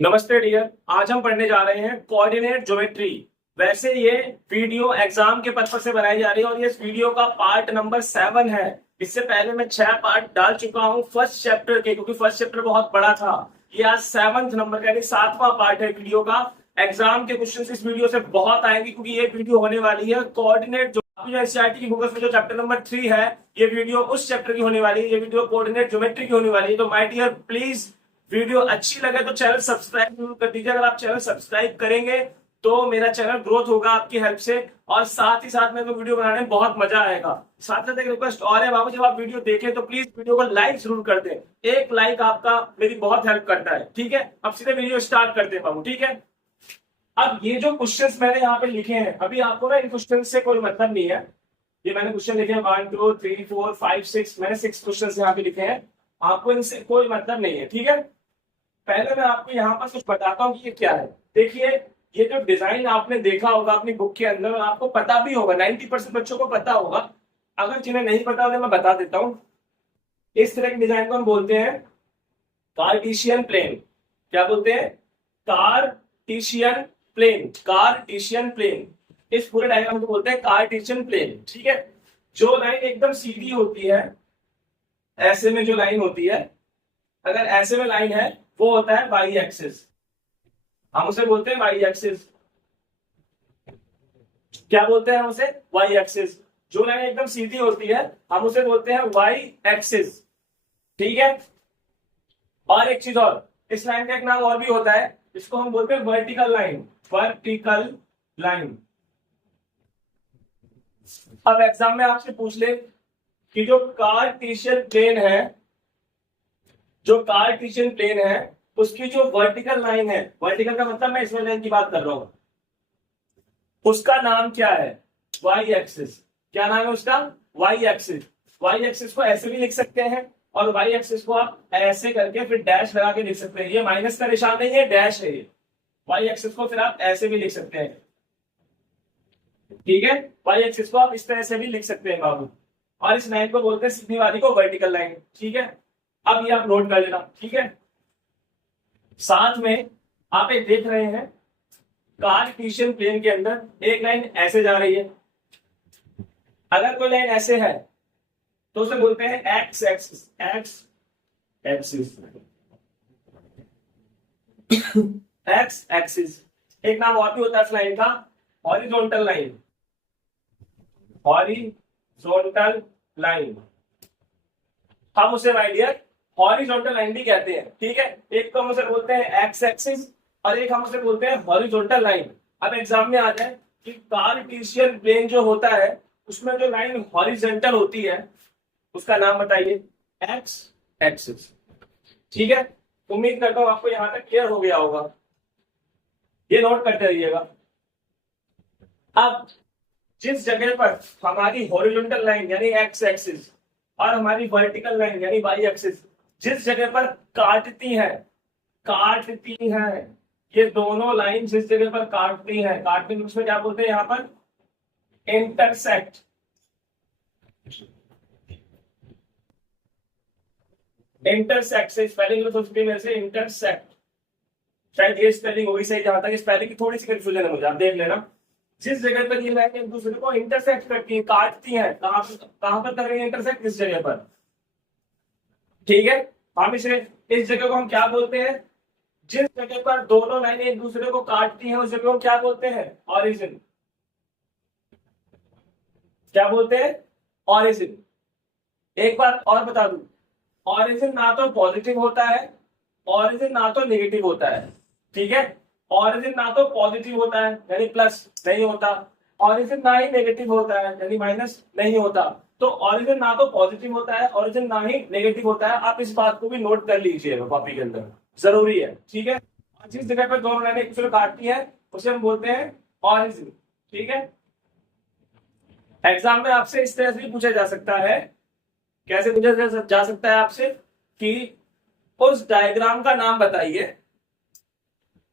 नमस्ते डियर। आज हम पढ़ने जा रहे हैं कोऑर्डिनेट ज्योमेट्री। वैसे ये वीडियो एग्जाम के पर्पज से बनाई जा रही है और ये इस वीडियो का पार्ट नंबर 7 है। इससे पहले मैं 6 पार्ट डाल चुका हूँ फर्स्ट चैप्टर के, क्योंकि फर्स्ट चैप्टर बहुत बड़ा था। ये आज 7th नंबर का यानी 7वां पार्ट है वीडियो का। एग्जाम के क्वेश्चन इस वीडियो से बहुत आएंगे, क्योंकि ये वीडियो होने वाली है कोऑर्डिनेट जो एनसीईआरटी की बुक में जो चैप्टर नंबर 3 है, ये वीडियो उस चैप्टर की होने वाली है। ये वीडियो कोऑर्डिनेट ज्योमेट्री की होने वाली है। तो माय डियर प्लीज, वीडियो अच्छी लगे तो चैनल सब्सक्राइब जरूर कर दीजिए। अगर आप चैनल सब्सक्राइब करेंगे तो मेरा चैनल ग्रोथ होगा आपकी हेल्प से, और साथ ही साथ में तो वीडियो बनाने में बहुत मजा आएगा। साथ साथ एक रिक्वेस्ट और है बाबू, जब आप वीडियो देखें तो प्लीज वीडियो को लाइक जरूर कर दें। एक लाइक आपका मेरी बहुत हेल्प करता है। ठीक है, अब सीधे वीडियो स्टार्ट करते हैं बाबू। ठीक है, अब ये जो क्वेश्चंस मैंने यहाँ पे लिखे हैं, अभी आपको ना इन क्वेश्चन से कोई मतलब नहीं है। ये मैंने क्वेश्चन लिखे हैं 1 2 3 4 5 6, मैंने 6 क्वेश्चन यहाँ पे लिखे हैं। आपको इनसे कोई मतलब नहीं है। ठीक है, पहले मैं आपको यहाँ पर कुछ बताता हूँ कि ये क्या है। देखिए, ये जो डिजाइन आपने देखा होगा अपनी बुक के अंदर, आपको पता भी होगा, 90% बच्चों को पता होगा। अगर जिन्हें नहीं पता होगा मैं बता देता हूँ। इस तरह के डिजाइन को हम बोलते हैं कार्टेशियन प्लेन। क्या बोलते हैं? Cartesian plane. कार्टेशियन प्लेन, इस पूरे डायग्राम को बोलते हैं कार्टेशियन प्लेन। ठीक है, जो लाइन एकदम सीधी होती है, ऐसे में जो लाइन होती है, अगर ऐसे में लाइन है, वो होता है वाई एक्सिस। हम उसे बोलते हैं वाई एक्सिस। क्या बोलते हैं हम उसे? Y axis. जो लाइन एकदम सीधी होती है हम उसे बोलते हैं वाई एक्सिस। ठीक है, और एक चीज और, इस लाइन का एक नाम और भी होता है, इसको हम बोलते हैं वर्टिकल लाइन। Vertical line. अब एग्जाम में आपसे पूछ ले कि जो कार्टेशियन प्लेन है, जो कार्टेशियन प्लेन है उसकी जो वर्टिकल लाइन है, वर्टिकल का मतलब मैं इस लाइन की बात कर रहा हूं, उसका नाम क्या है? Y axis. क्या नाम है उसका? Y axis. वाई एक्सिस को ऐसे भी लिख सकते हैं, और वाई एक्सिस को आप ऐसे करके फिर डैश लगा के लिख सकते हैं। ये माइनस का निशान नहीं है, डैश है ये। वाई एक्सिस को फिर आप ऐसे भी लिख सकते हैं। ठीक है, वाई एक्सिस को आप इस तरह से भी लिख सकते हैं बाबू। और इस लाइन को बोलते हैं, सीधी वाली को वर्टिकल लाइन। ठीक है, अब ये आप नोट कर लेना। ठीक है, साथ में आप एक देख रहे हैं कार्टेशियन प्लेन के अंदर एक लाइन ऐसे जा रही है। अगर कोई लाइन ऐसे है तो उसे बोलते हैं x axis. X axis, x axis. एक नाम और भी होता है इस लाइन का, हॉरिजॉन्टल लाइन। हॉरिजॉन्टल लाइन, हम उसे माय डियर हॉरिजॉन्टल लाइन भी कहते हैं। ठीक है, एक को हम उसे बोलते हैं एक्स एक्सिस और एक हम उसे बोलते हैं हॉरिजॉन्टल लाइन। अब एग्जाम में आ जाए कि कार्टेशियन प्लेन जो होता है उसमें जो लाइन हॉरिजॉन्टल होती है उसका नाम बताइए। X axis. ठीक है, उम्मीद करता हूं आपको यहां तक क्लियर हो गया होगा। ये नोट करते रहिएगा। अब जिस जगह पर हमारी हॉरिजॉन्टल लाइन यानी एक्स एक्सिस और हमारी वर्टिकल लाइन यानी वाई एक्सिस जिस जगह पर काटती है, काटती है, ये दोनों लाइन जिस जगह पर काटती है, काटने में उसमें क्या बोलते हैं यहां पर? इंटरसेक्ट। इंटरसेक्ट से स्पेलिंग तो मेरे से इंटरसेक्ट, शायद ये स्पेलिंग होगी सही। जहां तक स्पेलिंग की थोड़ी सी कंफ्यूजन है मुझे, आप देख लेना। जिस जगह पर ये लाइन एक दूसरे को इंटरसेक्ट करती है, काटती है, कहां पर कर रही है इंटरसेक्ट? इस जगह पर। ठीक है, हम इसे, इस जगह को हम क्या बोलते हैं? जिस जगह पर दोनों लाइनें एक दूसरे को काटती हैं उस जगह को क्या बोलते हैं? ऑरिजिन। क्या बोलते हैं? ऑरिजिन। एक बात और बता दूं, ऑरिजिन ना तो पॉजिटिव होता है, ऑरिजिन ना तो नेगेटिव होता है। ठीक है, ऑरिजिन ना तो पॉजिटिव होता है यानी प्लस नहीं होता, ऑरिजिन ना ही नेगेटिव होता है यानी माइनस नहीं होता। तो ऑरिजिन ना तो पॉजिटिव होता है, ऑरिजिन ना ही नेगेटिव होता है। आप इस बात को भी नोट कर लीजिएगा कॉपी के अंदर, जरूरी है। ठीक है, जिस जगह पर दोनों लाइनें एक दूसरे को काटती है उसे हम बोलते हैं ऑरिजिन। ठीक है, एग्जाम में आपसे इस तरह से भी पूछा जा सकता है। कैसे पूछा जा सकता है आपसे कि उस डायग्राम का नाम बताइए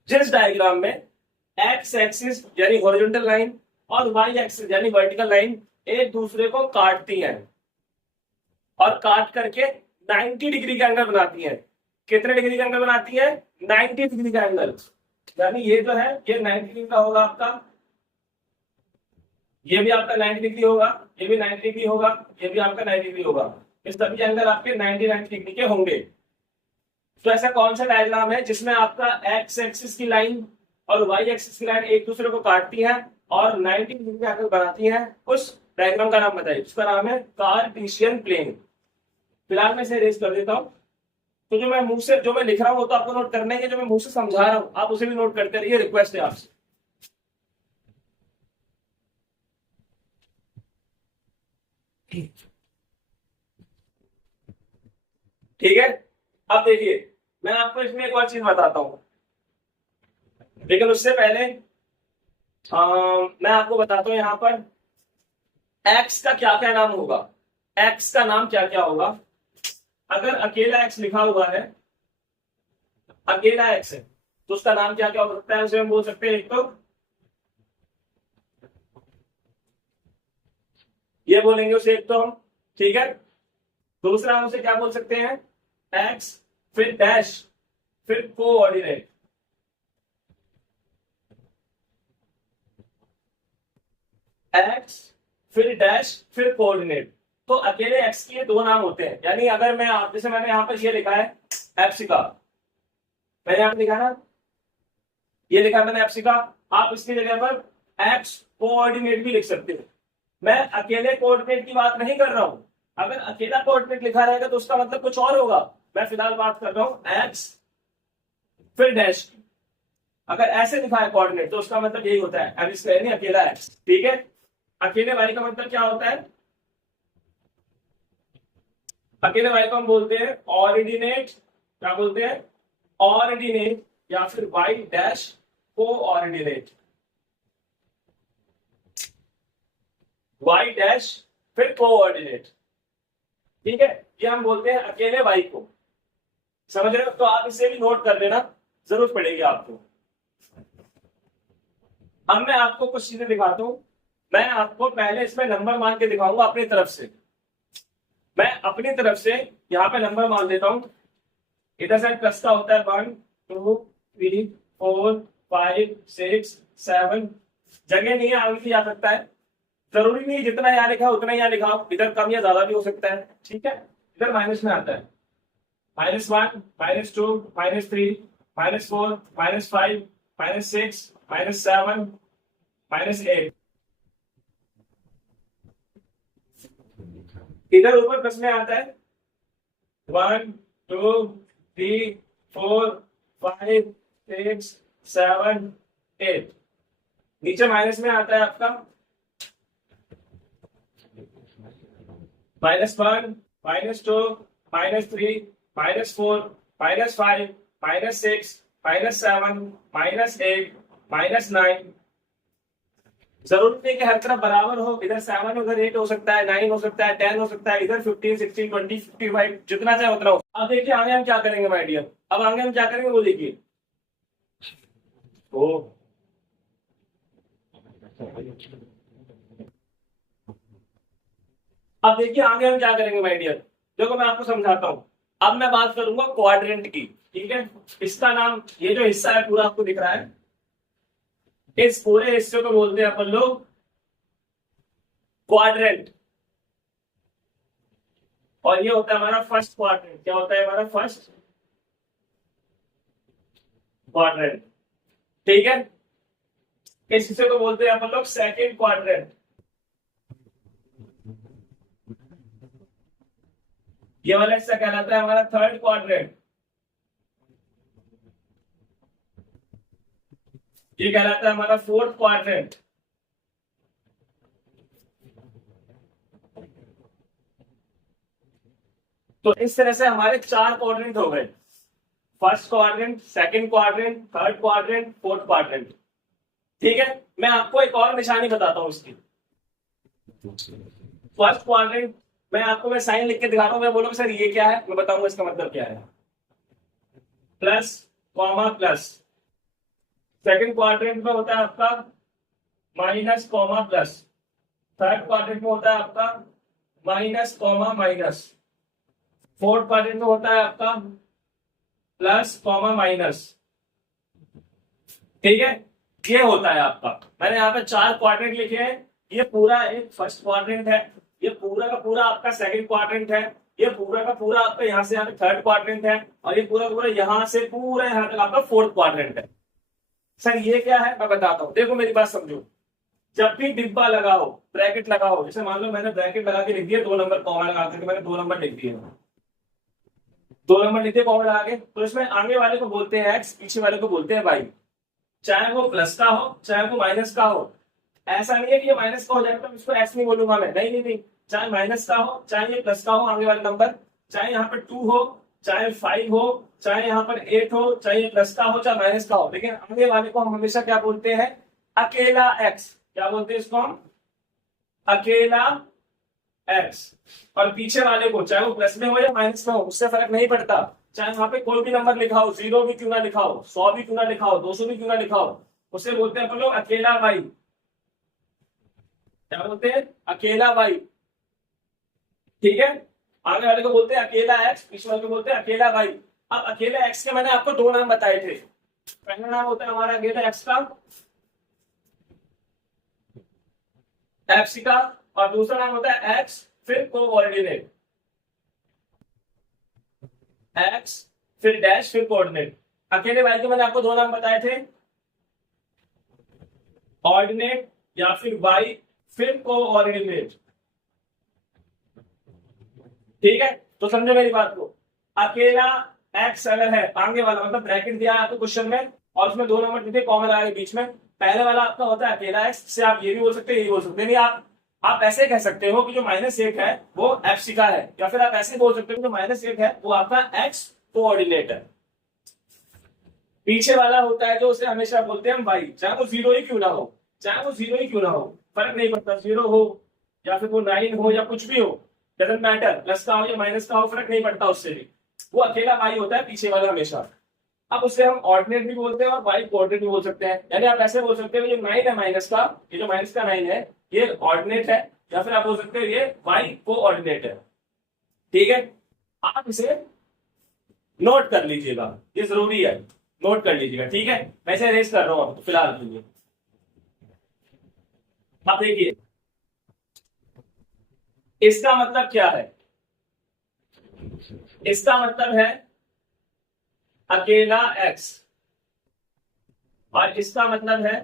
जिस डायग्राम में एक्स एक्सिस यानी हॉरिजॉन्टल लाइन और वाई एक्सिस यानी वर्टिकल लाइन एक दूसरे को काटती हैं और काट करके 90 डिग्री का एंगल बनाती हैं। कितने डिग्री का एंगल बनाती है? 90 डिग्री का एंगल। यानी ये जो है ये 90 डिग्री का होगा आपका, ये भी आपका 90 डिग्री होगा, ये भी 90 डिग्री होगा, ये भी आपका 90 डिग्री होगा। इस सभी एंगल आपके 90 डिग्री के होंगे। तो ऐसा कौन सा डायग्राम है जिसमें आपका एक्स एक्सिस की लाइन और वाई एक्सिस की लाइन एक दूसरे को काटती है और 90 डिग्री का एंगल बनाती है? उस डायग्राम का नाम बताइए। उसका नाम है कार्टेशियन प्लेन। फिलहाल मैं इसे इरेज कर देता हूं। तो जो मैं मुंह से जो मैं लिख रहा हूं वो तो आपको नोट करना है, जो मैं मुंह से समझा रहा हूं आप उसे भी नोट करते रहिए, रिक्वेस्ट है आपसे। ठीक है, अब देखिए मैं आपको इसमें एक और चीज बताता हूं, लेकिन उससे पहले मैं आपको बताता हूं यहाँ पर एक्स का क्या क्या नाम होगा। एक्स का नाम क्या क्या होगा? अगर अकेला एक्स लिखा हुआ है, अकेला एक्स है, तो उसका नाम क्या क्या हो सकता है? उसे हम बोल सकते हैं, एक तो ये बोलेंगे उसे, एक तो हम, ठीक है। दूसरा हम उसे क्या बोल सकते हैं? एक्स फिर डैश फिर कोऑर्डिनेट। एक्स फिर डैश फिर कोऑर्डिनेट। तो अकेले एक्स के दो नाम होते हैं। यानी अगर मैं आप, जैसे मैंने यहाँ पर ये लिखा है एप्सिका, मैंने यहाँ पे लिखा ना, ये लिखा मैंने एप्सिका, आप इसकी जगह पर एक्स कोऑर्डिनेट भी लिख सकते हो। मैं अकेले कोऑर्डिनेट की बात नहीं कर रहा हूं। अगर अकेला कोऑर्डिनेट लिखा रहेगा तो उसका मतलब कुछ और होगा। मैं फिलहाल बात कर रहा हूं एक्स फिर डैश। अगर ऐसे लिखा है कोऑर्डिनेट तो उसका मतलब यही होता है, एम स्क्वायर नहीं, अकेला एक्स। ठीक है, अकेले वाई का मतलब क्या होता है? अकेले वाई को हम बोलते हैं ऑर्डिनेट। क्या बोलते हैं? ऑर्डिनेट, या फिर Y dash coordinate. Y dash फिर कोऑर्डिनेट। ठीक है, ये हम बोलते हैं अकेले वाई को। समझ रहे हो? तो आप इसे भी नोट कर लेना, जरूरत पड़ेगी आपको। अब मैं आपको कुछ चीजें दिखाता हूं। मैं आपको पहले इसमें नंबर मान के दिखाऊंगा अपनी तरफ से। मैं अपनी तरफ से यहाँ पे नंबर मान देता हूं। इधर साइड प्लस का होता है 1 2 3 4 5 6 7। जगह नहीं है, आगे भी आ सकता है। जरूरी नहीं जितना यहाँ लिखा उतना यहाँ लिखा, इधर कम या ज्यादा भी हो सकता है। ठीक है, इधर माइनस में आता है -1 -2 -3 -4 -5 -6 -7 -8। इधर ऊपर प्लस में आता है 1 2 3 4 5 6 7 8। नीचे माइनस में आता है आपका -1 -2 -3 -4 -5 -6 -7 -8 -9। जरूरी नहीं कि हर तरफ बराबर हो। इधर 7 उधर 8 हो सकता है, 9 हो सकता है, 10 हो सकता है, इधर 15 16 20 55, जितना चाहे उतना हो। अब देखिए आगे हम क्या करेंगे माय डियर। अब आगे हम क्या करेंगे वो देखिए। ओ अब देखिए आगे हम क्या करेंगे माय डियर। देखो मैं आपको समझाता हूं। अब मैं बात करूंगा क्वाड्रेंट की। ठीक है, इसका नाम, ये जो हिस्सा है पूरा आपको दिख रहा है, इस पूरे हिस्से को बोलते हैं अपन लोग क्वाड्रेंट। और ये होता है हमारा फर्स्ट क्वाड्रेंट। क्या होता है हमारा फर्स्ट क्वाड्रेंट? ठीक है, इस हिस्से को बोलते हैं अपन लोग सेकंड क्वाड्रेंट। ये वाला हिस्सा कहलाता है हमारा थर्ड क्वाड्रेंट। ये कहलाता है हमारा फोर्थ क्वाड्रेंट। तो इस तरह से हमारे 4 क्वाड्रेंट हो गए। First quadrant, second quadrant, third quadrant, fourth quadrant. ठीक है, मैं आपको एक और निशानी बताता हूं इसकी। फर्स्ट क्वाड्रेंट मैं साइन लिख के दिखा रहा हूं। मैं बोलूंगा सर ये क्या है, मैं बताऊंगा इसका मतलब क्या है। Plus comma plus. Second quadrant में होता है आपका minus comma plus. Third quadrant में होता है आपका minus comma minus. Fourth quadrant में होता है आपका प्लस कॉमा माइनस, ठीक है। ये होता है आपका, मैंने यहाँ पे 4 क्वाड्रेंट लिखे हैं। ये पूरा एक फर्स्ट क्वाड्रेंट है, ये पूरा का पूरा आपका सेकंड क्वाड्रेंट है, ये पूरा का पूरा आपका यहाँ से यहाँ पे थर्ड क्वाड्रेंट है, और ये पूरा पूरा यहाँ से पूरा यहाँ तक आपका फोर्थ क्वाड्रेंट है। सर ये क्या है मैं बताता हूँ, देखो मेरी बात समझो। जब भी डिब्बा लगाओ, ब्रैकेट लगाओ, जैसे मान लो मैंने ब्रैकेट लगा के लिख दिया 2 नंबर, कॉमा लगा के मैंने 2 नंबर लिख दिए, 2 नंबर लिख दिए कॉमा लगा के, तो इसमें आगे वाले को बोलते हैं एक्स, पीछे वाले को बोलते हैं वाई। चाहे वो प्लस का हो चाहे वो माइनस का हो, ऐसा नहीं है कि ये माइनस का हो जाएगा तो इसको एक्स नहीं बोलूंगा मैं, नहीं नहीं नहीं। चाहे माइनस का हो चाहे ये प्लस का हो आगे वाला नंबर, चाहे यहाँ पर 2 हो चाहे 5 हो चाहे यहाँ पर 8 हो, चाहे ये प्लस का हो चाहे माइनस का हो, लेकिन आगे वाले को हम हमेशा क्या बोलते हैं, अकेला एक्स। क्या बोलते हैं इसको हम, अकेला एक्स। और पीछे वाले को चाहे वो प्लस में हो या माइनस में हो उससे फर्क नहीं पड़ता, चाहे वहां पे कोई भी नंबर लिखा हो, 0 भी क्यों ना लिखा हो, 100 भी क्यों ना लिखा हो, 200 भी क्यों ना लिखा हो, उसे बोलते हैं अपन लोग अकेला वाई। क्या बोलते हैं, अकेला वाई, ठीक है। आगे वाले को बोलते हैं अकेला एक्स, पीछे वाले को बोलते हैं अकेला वाई। अब अकेला एक्स के मैंने आपको 2 नाम बताए थे। पहला नाम होता है हमारा अकेला एक्स का, एक्स का, और दूसरा नाम होता है एक्स फिर कोऑर्डिनेट, एक्स फिर डैश फिर कोऑर्डिनेट। अकेले वाई के मैंने आपको 2 नाम बताए थे, ऑर्डिनेट या फिर वाई फिर कोऑर्डिनेट, ठीक है। तो समझो मेरी बात को, अकेला एक्स अगर है आगे वाला, मतलब ब्रैकेट दिया है आपको क्वेश्चन में और उसमें 2 नंबर दिए कॉमन आ गए बीच में, पहले वाला आपका होता है अकेला एक्स, से आप ये भी बोल सकते हैं ये भी बोल सकते हैं, नहीं आप ऐसे कह सकते हो कि जो -1 है वो एफ का है, या फिर आप ऐसे बोल सकते हो जो -1 है वो आपका एक्स कोऑर्डिनेट है। पीछे वाला होता है जो उसे हमेशा बोलते हैं हम वाई, चाहे वो 0 ही क्यों ना हो, चाहे वो 0 ही क्यों ना हो, फर्क नहीं पड़ता, 0 हो या फिर वो 9 हो या कुछ भी हो, डजंट मैटर, प्लस का हो या माइनस का हो, फर्क नहीं पड़ता उससे भी, वो अकेला वाई होता है पीछे वाला हमेशा। अब उसे हम ऑर्डिनेट भी बोलते हैं और वाई कोऑर्डिनेट भी बोल सकते हैं, यानी आप ऐसे बोल सकते हो ये 9 है माइनस का, ये जो माइनस का 9 है ये ऑर्डिनेट है, या फिर आप बोल सकते हो ये वाई कोऑर्डिनेट है, ठीक है। आप इसे नोट कर लीजिएगा, ये जरूरी है, नोट कर लीजिएगा, ठीक है। मैं इसे अरेंज कर रहा हूं तो फिलहाल के लिए आप देखिए इसका मतलब क्या है, इसका मतलब है अकेला एक्स, और इसका मतलब है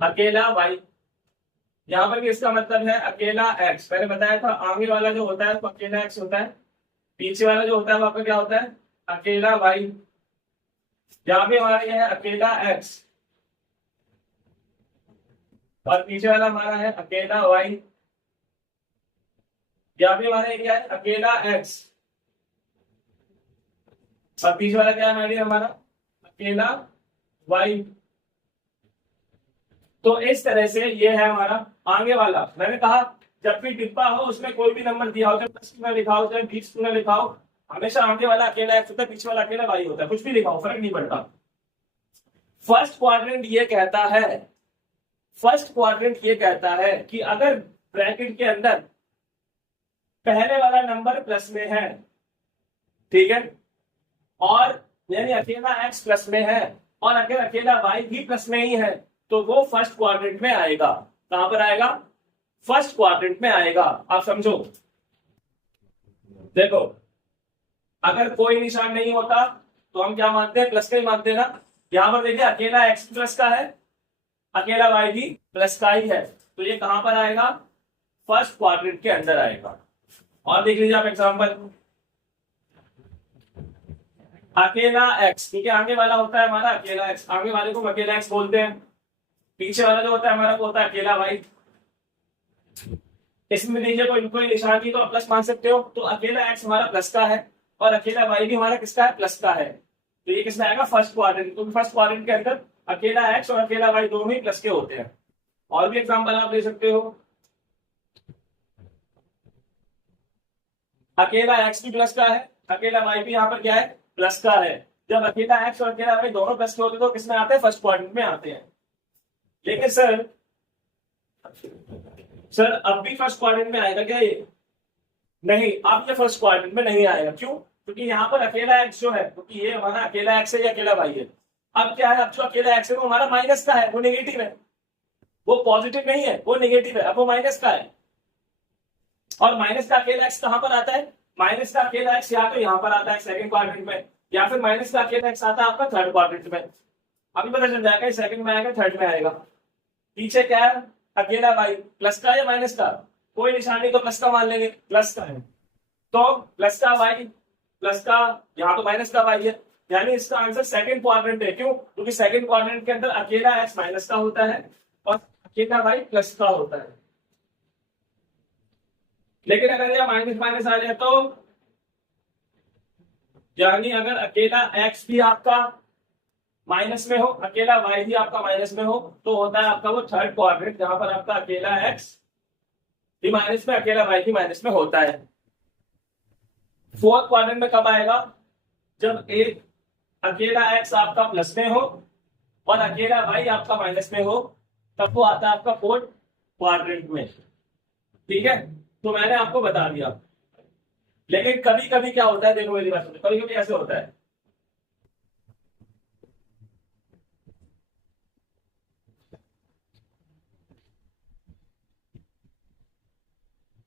अकेला वाई। यहां पर भी इसका मतलब है अकेला एक्स, मैंने बताया था आगे वाला जो होता है वो अकेला एक्स होता है, पीछे वाला जो होता है वो आपका क्या होता है, अकेला वाई। यहां पे हमारा यह है अकेला एक्स और पीछे वाला हमारा है अकेला वाई, यहाँ पे हमारा क्या है अकेला एक्स और पीछे वाला क्या है हमारा अकेला वाई। तो इस तरह से ये है हमारा आगे वाला। मैंने कहा जब भी डिब्बा हो उसमें कोई भी नंबर दिया हो, चाहे 10 क्यों ना लिखा हो चाहे 20 क्यों ना लिखा हो, हमेशा आगे वाला अकेला एक्स होता है, पीछे वाला अकेला वाई होता है, कुछ भी लिखा हो फर्क नहीं पड़ता। फर्स्ट क्वाड्रेंट ये कहता है, फर्स्ट क्वाड्रेंट ये कहता है कि अगर ब्रैकेट के अंदर पहले वाला नंबर प्लस में है, ठीक है, और यानी अकेला एक्स प्लस में है और अगर अकेला वाई भी प्लस में ही है तो वो फर्स्ट क्वाड्रेंट में आएगा। कहां पर आएगा, फर्स्ट क्वाड्रेंट में आएगा। आप समझो, देखो अगर कोई निशान नहीं होता तो हम क्या मानते हैं, प्लस का ही मानते हैं ना। यहां पर देखिए अकेला एक्स प्लस का है, अकेला वाई भी प्लस का ही है, तो ये कहां पर आएगा, फर्स्ट क्वाड्रेंट के अंदर आएगा। और देख लीजिए आप एग्जांपल, अकेला एक्स, ठीक है, आगे वाला होता है हमारा अकेला एक्स, आगे वाले को अकेला एक्स बोलते हैं, पीछे वाला जो होता है हमारा वो होता है अकेला वाई। इसमें देखिए कोई निशान की तो आप प्लस मान सकते हो, तो अकेला एक्स हमारा प्लस का है और अकेला वाई भी हमारा किसका है, प्लस का है, तो ये किसमें आएगा, फर्स्ट क्वाड्रेंट। तो फर्स्ट क्वाड्रेंट के अंदर अकेला एक्स और अकेला वाई दोनों ही प्लस के होते हैं। और भी एग्जांपल आप ले सकते हो, अकेला एक्स भी प्लस का है, अकेला वाई भी यहाँ पर क्या है, प्लस का है। जब अकेला एक्स और अकेला वाई दोनों प्लस के होते हैं तो किसमें आते हैं, फर्स्ट क्वाड्रेंट में आते हैं। लेकिन सर अब भी फर्स्ट क्वाड्रेंट में आएगा क्या ये, नहीं, अब ये फर्स्ट क्वाड्रेंट में नहीं आएगा। क्यों, क्योंकि यहाँ पर अकेला एक्स जो है, क्योंकि ये हमारा अकेला एक्स है, ये अकेला वाई है। अब क्या है, अब जो अकेला एक्स है वो हमारा माइनस का है, वो नेगेटिव है, वो पॉजिटिव नहीं है, वो नेगेटिव है, अब वो माइनस का है। और माइनस का अकेला एक्स कहां पर आता है, माइनस का अकेला एक्स या तो यहाँ पर आता है सेकंड क्वाड्रेंट में, या फिर माइनस का अकेला एक्स आता है आपका थर्ड क्वाड्रेंट में। अभी पता चल जाएगा सेकंड में आएगा थर्ड में आएगा। पीछे क्या है, अकेला वाई, प्लस का या माइनस का, कोई निशान नहीं तो प्लस का मान लेंगे, प्लस का है तो प्लस का वाई, प्लस का, यहाँ तो माइनस का वाई है, यानी इसका आंसर सेकंड क्वाड्रेंट है। क्यों, क्योंकि सेकंड क्वाड्रेंट के अंदर अकेला एक्स माइनस का होता है और अकेला वाई प्लस का होता है। लेकिन अगर यह माइनस माइनस आ जाए तो, यानी अगर अकेला एक्स भी आपका माइनस में हो, अकेला वाई भी आपका माइनस में हो, तो होता है आपका वो थर्ड क्वाड्रेंट, जहां पर आपका अकेला एक्स भी माइनस में, अकेला वाई भी माइनस में होता है। फोर्थ क्वाड्रेंट में कब आएगा, जब एक अकेला एक्स आपका प्लस में हो और अकेला वाई आपका माइनस में हो, तब वो आता है आपका फोर्थ क्वाड्रेंट में। ठीक है, तो मैंने आपको बता दिया। लेकिन कभी कभी क्या होता है, देखो मेरी बात सुनो, कभी कभी ऐसे होता है,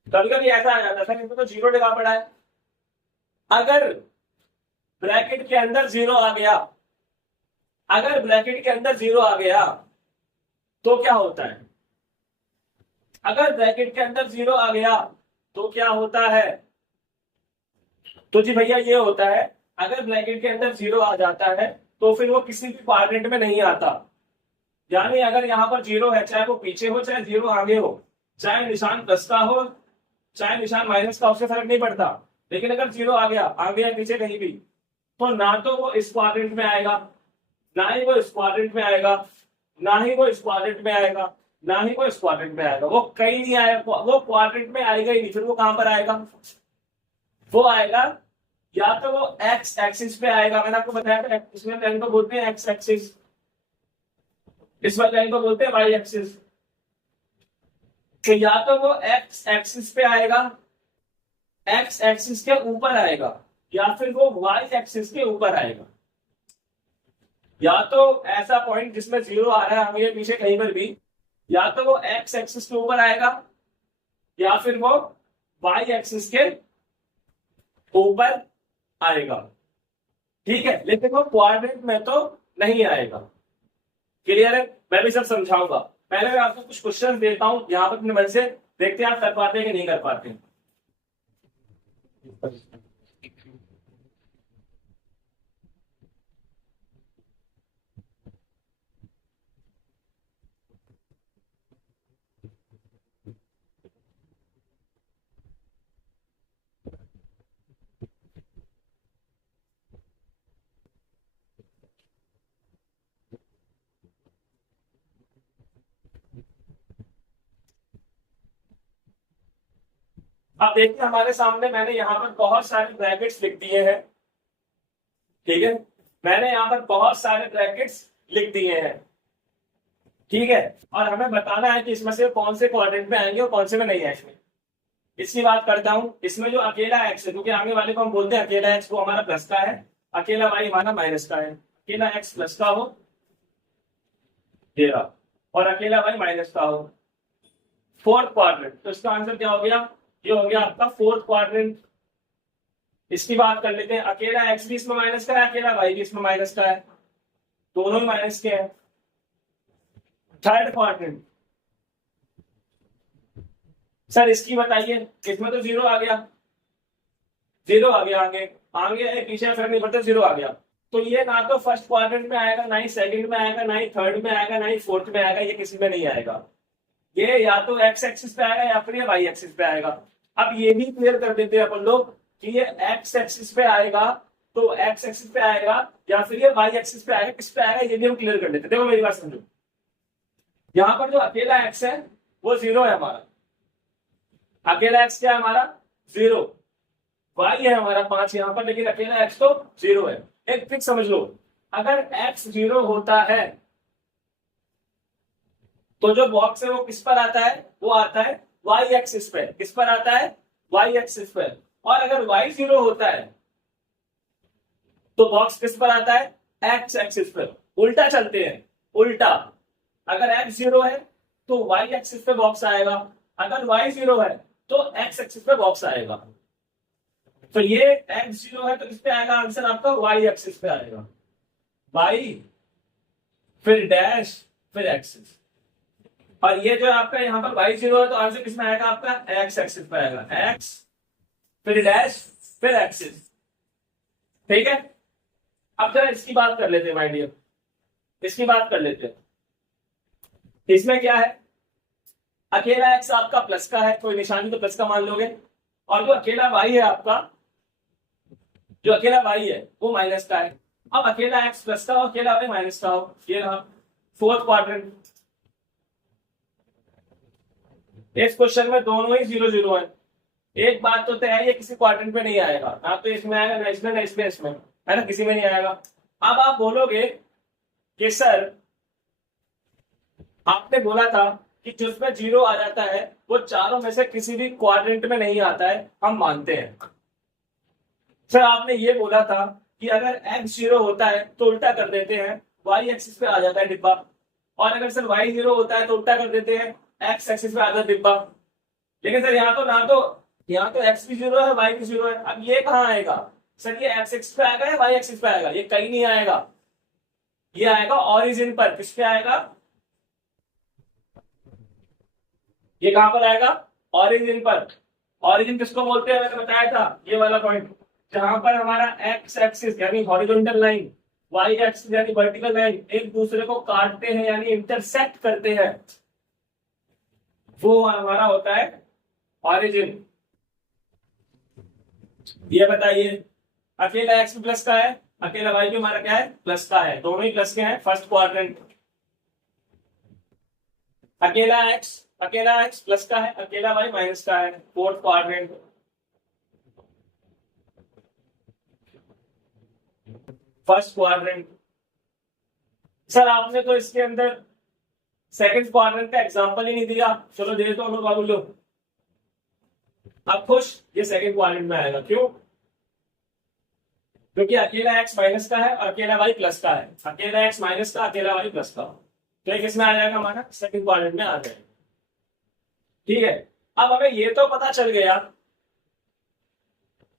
कभी कभी ऐसा आ जाता है सर इनको तो जीरो लिखा पड़ा है। अगर ब्रैकेट के अंदर जीरो आ गया, अगर ब्रैकेट के अंदर जीरो आ गया तो क्या होता है, अगर ब्रैकेट के अंदर जीरो आ गया तो क्या होता है, तो जी भैया ये होता है, अगर ब्रैकेट के अंदर जीरो आ जाता है तो फिर वो किसी भी क्वाड्रेंट में नहीं आता। यानी अगर यहाँ पर जीरो है, चाहे वो पीछे हो चाहे जीरो आगे हो, चाहे निशान प्लस का हो चाहे निशान माइनस का, उससे फर्क नहीं पड़ता। लेकिन अगर जीरो आ गया, आगे या पीछे कहीं भी, तो ना तो वो इस क्वाड्रेंट में आएगा, ना ही वो इस क्वाड्रेंट में आएगा, ना ही वो इस क्वाड्रेंट में आएगा, ना ही वो इस क्वाड्रेंट में आएगा, वो कहीं नहीं आएगा, वो क्वाड्रेंट में आएगा ही नहीं। फिर वो कहां पर आएगा, वो आएगा या तो वो एक्स एक्सिस पे आएगा, मैंने आपको बताया था इसमें लाइन को बोलते हैं एक्स एक्सिस, इस वाली लाइन को बोलते हैं वाई एक्सिस। तो या तो वो एक्स एक्सिस पे आएगा, एक्स एक्सिस के ऊपर आएगा, या फिर वो वाई एक्सिस के ऊपर आएगा। या तो ऐसा पॉइंट जिसमें जीरो आ रहा है आगे पीछे कहीं पर भी, या तो वो एक्स एक्सिस के ऊपर आएगा, या फिर वो वाई एक्सिस के ऊपर आएगा। ठीक है, लेकिन वो क्वाड्रेंट में तो नहीं आएगा। क्लियर है, मैं भी सब समझाऊंगा। पहले मैं आपको कुछ क्वेश्चन देता हूं यहाँ पर अपने मन से, देखते हैं आप कर पाते हैं कि नहीं कर पाते हैं। अब देखिए हमारे सामने मैंने यहाँ पर बहुत सारे ब्रैकेट्स लिख दिए हैं। ठीक है, मैंने यहाँ पर बहुत सारे ब्रैकेट्स लिख दिए हैं। ठीक है, और हमें बताना है कि इसमें से कौन से क्वाड्रेंट में आएंगे और कौन से में नहीं आएंगे। इसकी बात करता हूं, इसमें जो अकेला एक्स है, क्योंकि आगे वाले को हम बोलते हैं अकेला एक्स, वो हमारा प्लस का है, अकेला वाई हमारा माइनस का है। अकेला एक्स प्लस का हो ये रहा, और अकेला वाई माइनस का हो, फोर्थ क्वाड्रेंट, तो इसका आंसर क्या हो गया, ये हो गया आपका फोर्थ क्वाड्रेंट। इसकी बात कर लेते हैं, अकेला एक्स भी इसमें माइनस का है, अकेला वाई भी इसमें माइनस का है, दोनों ही माइनस के हैं। थर्ड क्वाड्रेंट, सर इसकी बताइए, इसमें तो जीरो आ गया, जीरो आ गया, आगे आगे पीछे फर्क नहीं पड़ता, जीरो आ गया, तो ये ना तो फर्स्ट क्वाड्रेंट में आएगा, ना ही सेकंड में आएगा, ना ही थर्ड में आएगा, ना ही फोर्थ में आएगा, ये किसी में नहीं आएगा। ये या तो एक्स एक्सिस पे आएगा या फिर ये वाई एक्सिस पे आएगा। अब ये भी क्लियर कर देते हैं अपन लोग कि ये एक्स एक्सिस पे आएगा, तो एक्स एक्सिस पे आएगा या फिर ये वाई एक्सिस पे आएगा, किस पे आएगा ये भी हम क्लियर कर देते हैं। देखो मेरी बात समझो, यहाँ पर जो अकेला एक्स है वो जीरो है हमारा, अकेला एक्स क्या है हमारा, जीरो। वाई है हमारा 5 यहाँ पर, लेकिन अकेला एक्स तो जीरो है। एक ट्रिक समझ लो, अगर एक्स जीरो होता है तो जो बॉक्स है वो किस पर आता है, वो आता है वाई एक्सिस पे। किस पर आता है, वाई एक्सिस पे। और अगर वाई जीरो होता है तो बॉक्स किस पर आता है? एक्स एक्सिस पर। उल्टा चलते हैं, उल्टा। अगर एक्स 0 है तो वाई एक्सिस पे बॉक्स आएगा, अगर वाई 0 है तो एक्स एक्सिस पे बॉक्स आएगा। तो ये एक्स 0 है तो किस पे आएगा आंसर आपका? वाई एक्सिस पे आएगा। वाई फिर डैश फिर एक्सिस। और ये जो आपका यहाँ पर वाई 0 है तो आंसर किस में आएगा आपका? एक्स एक्सिस पे आएगा। एक्स फिर डैश फिर एक्सिस। ठीक है, अब जरा इसकी बात कर लेते हैं माय डियर, इसकी बात कर लेते हैं। इसमें क्या है? अकेला एक्स आपका प्लस का है, कोई निशानी तो प्लस का मान लोगे, और जो अकेला वाई है आपका, जो अकेला वाई है वो माइनस का है। अब अकेला एक्स प्लस का हो, अकेला वाई माइनस का हो, ये रहा फोर्थ क्वाड्रेंट। इस क्वेश्चन में दोनों ही 0 0 है। एक बात तो तय है, ये किसी क्वाड्रेंट में नहीं आएगा, ना तो इसमें आएगा, ना इसमें, ना इसमें, इसमें है ना, किसी में नहीं आएगा। अब आप बोलोगे कि सर आपने बोला था कि जिसमें 0 आ जाता है वो चारों में से किसी भी क्वाड्रेंट में नहीं आता है, हम मानते हैं। सर आपने ये बोला था कि अगर x 0 होता है तो उल्टा कर देते हैं, y एक्सिस पे आ जाता है डिब्बा, और अगर सर y 0 होता है तो उल्टा कर देते हैं, x एक्सिस पे आ जाता है डिब्बा। लेकिन सर यहाँ तो x भी 0 है, y भी 0 है। अब ये कहाँ आएगा? सर ये x एक्सिस पे आएगा या y एक्सिस पे आएगा? ये कहीं नहीं आएगा, ये आएगा ऑरिजिन पर। किस पे आएगा? ये कहां पर आएगा? ऑरिजिन पर। ऑरिजिन किसको बोलते हैं मैंने बताया था, ये वाला पॉइंट जहां पर हमारा एक्स एक्सिस यानी हॉरिजॉन्टल लाइन, वाई एक्सिस यानी वर्टिकल लाइन एक दूसरे को काटते हैं यानी इंटरसेक्ट करते हैं, वो हमारा होता है ऑरिजिन। ये बताइए, अकेला एक्स भी प्लस का है, अकेला वाई भी हमारा क्या है? प्लस का है। दोनों ही प्लस के हैं फर्स्ट क्वाड्रेंट। अकेला एक्स प्लस का है, अकेला वाई माइनस का है fourth quadrant. First quadrant. Sir आपने तो इसके अंदर सेकंड क्वाड्रेंट का एग्जांपल ही नहीं दिया, चलो दे दो बाबू लो। अब खुश, ये सेकंड क्वाड्रेंट में आएगा। क्यों? क्योंकि अकेला एक्स माइनस का है और अकेला वाई प्लस का है। अकेला एक्स माइनस का, अकेला वाई प्लस का, तो ये किसमें आ जाएगा हमारा? सेकंड क्वाड्रेंट में आ जाएगा। ठीक है, अब हमें ये तो पता चल गया,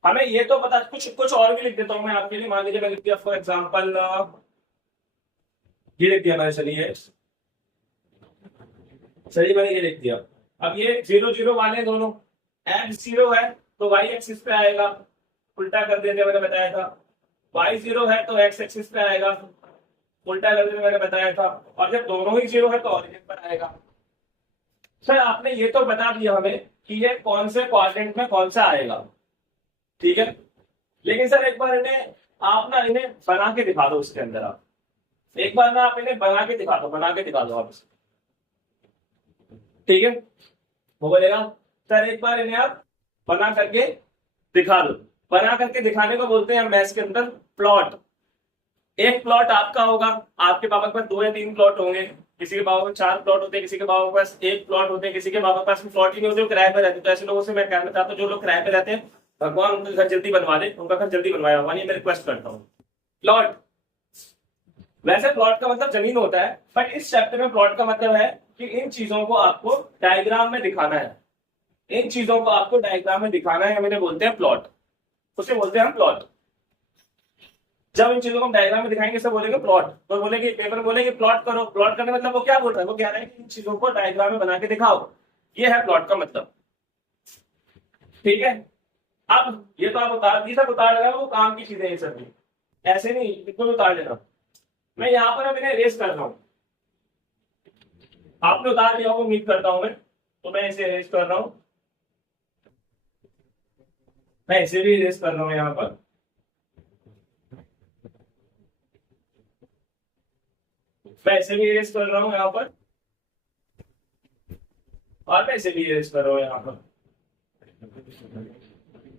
हमें ये तो पता, कुछ कुछ और भी लिख देता हूं मैं आपके लिए। मान लीजिए मैं लिख दिया फॉर एग्जांपल, ये लिख दिया मैंने, चलिए मैंने ये लिख दिया। अब ये 0 0 वाले दोनों, x 0 है तो y एक्सिस पे आएगा, उल्टा कर देते मैंने बताया था। y 0 है तो x एक्सिस पे आएगा, उल्टा कर देते मैंने बताया था। और जब दोनों ही 0 है तो ऑरिजिन पर आएगा। सर आपने ये तो बता दिया हमें कि ये कौन से क्वाड्रेंट में कौन सा आएगा, ठीक है। लेकिन सर एक बार इन्हें बना के दिखा दो। उसके अंदर आप एक बार ना आप इन्हें बना के दिखा दो आप, ठीक है। वो बोलेगा सर एक बार इन्हें आप बना करके दिखा दो। बना करके दिखाने को बोलते हैं मैथ्स के अंदर प्लॉट। एक प्लॉट आपका होगा, आपके पापा के पास 2 या 3 प्लॉट होंगे, किसी के पापा के 4 प्लॉट होते हैं, किसी के पापा के पास 1 प्लॉट होते हैं, किसी के पापा के पास प्लॉट ही नहीं होते, वो किराए पर रहते हैं। तो ऐसे लोगों से मैं कहना चाहता हूँ जो लोग किराए पे रहते हैं, भगवान उनका घर जल्दी बनवा दे, उनका घर जल्दी बनवाया भगवान, ये मैं रिक्वेस्ट करता हूँ। प्लॉट, वैसे प्लॉट का मतलब जमीन होता है, बट इस चैप्टर में प्लॉट का मतलब है कि इन चीजों को आपको डायग्राम में दिखाना है। इन चीजों को आपको डायग्राम में दिखाना है, हमें बोलते हैं प्लॉट, उसे बोलते हैं हम प्लॉट। जब इन चीजों को हम डायग्राम में दिखाएंगे सब बोलेंगे प्लॉट, तो बोलेंगे पेपर बोलेंगे प्लॉट करो। प्लॉट करने मतलब वो क्या बोल रहा है? वो कह रहा है कि इन चीजों को डायग्राम में बना के दिखाओ, ये है प्लॉट का मतलब, ठीक है। अब ये तो आप उतार लेना, वो काम की चीजें ये सब, ऐसे नहीं बिल्कुल उतार लेना। मैं यहाँ पर अब इन्हें रेस कर रहा हूँ, आपने उतार लिया होगा उम्मीद करता हूं मैं, तो मैं इसे रेस कर रहा हूं, मैं इसे भी रेस कर रहा हूं यहाँ पर। मैं इसे भी रेस कर रहा हूं यहाँ पर, और मैं इसे भी रेस कर रहा हूं यहाँ पर।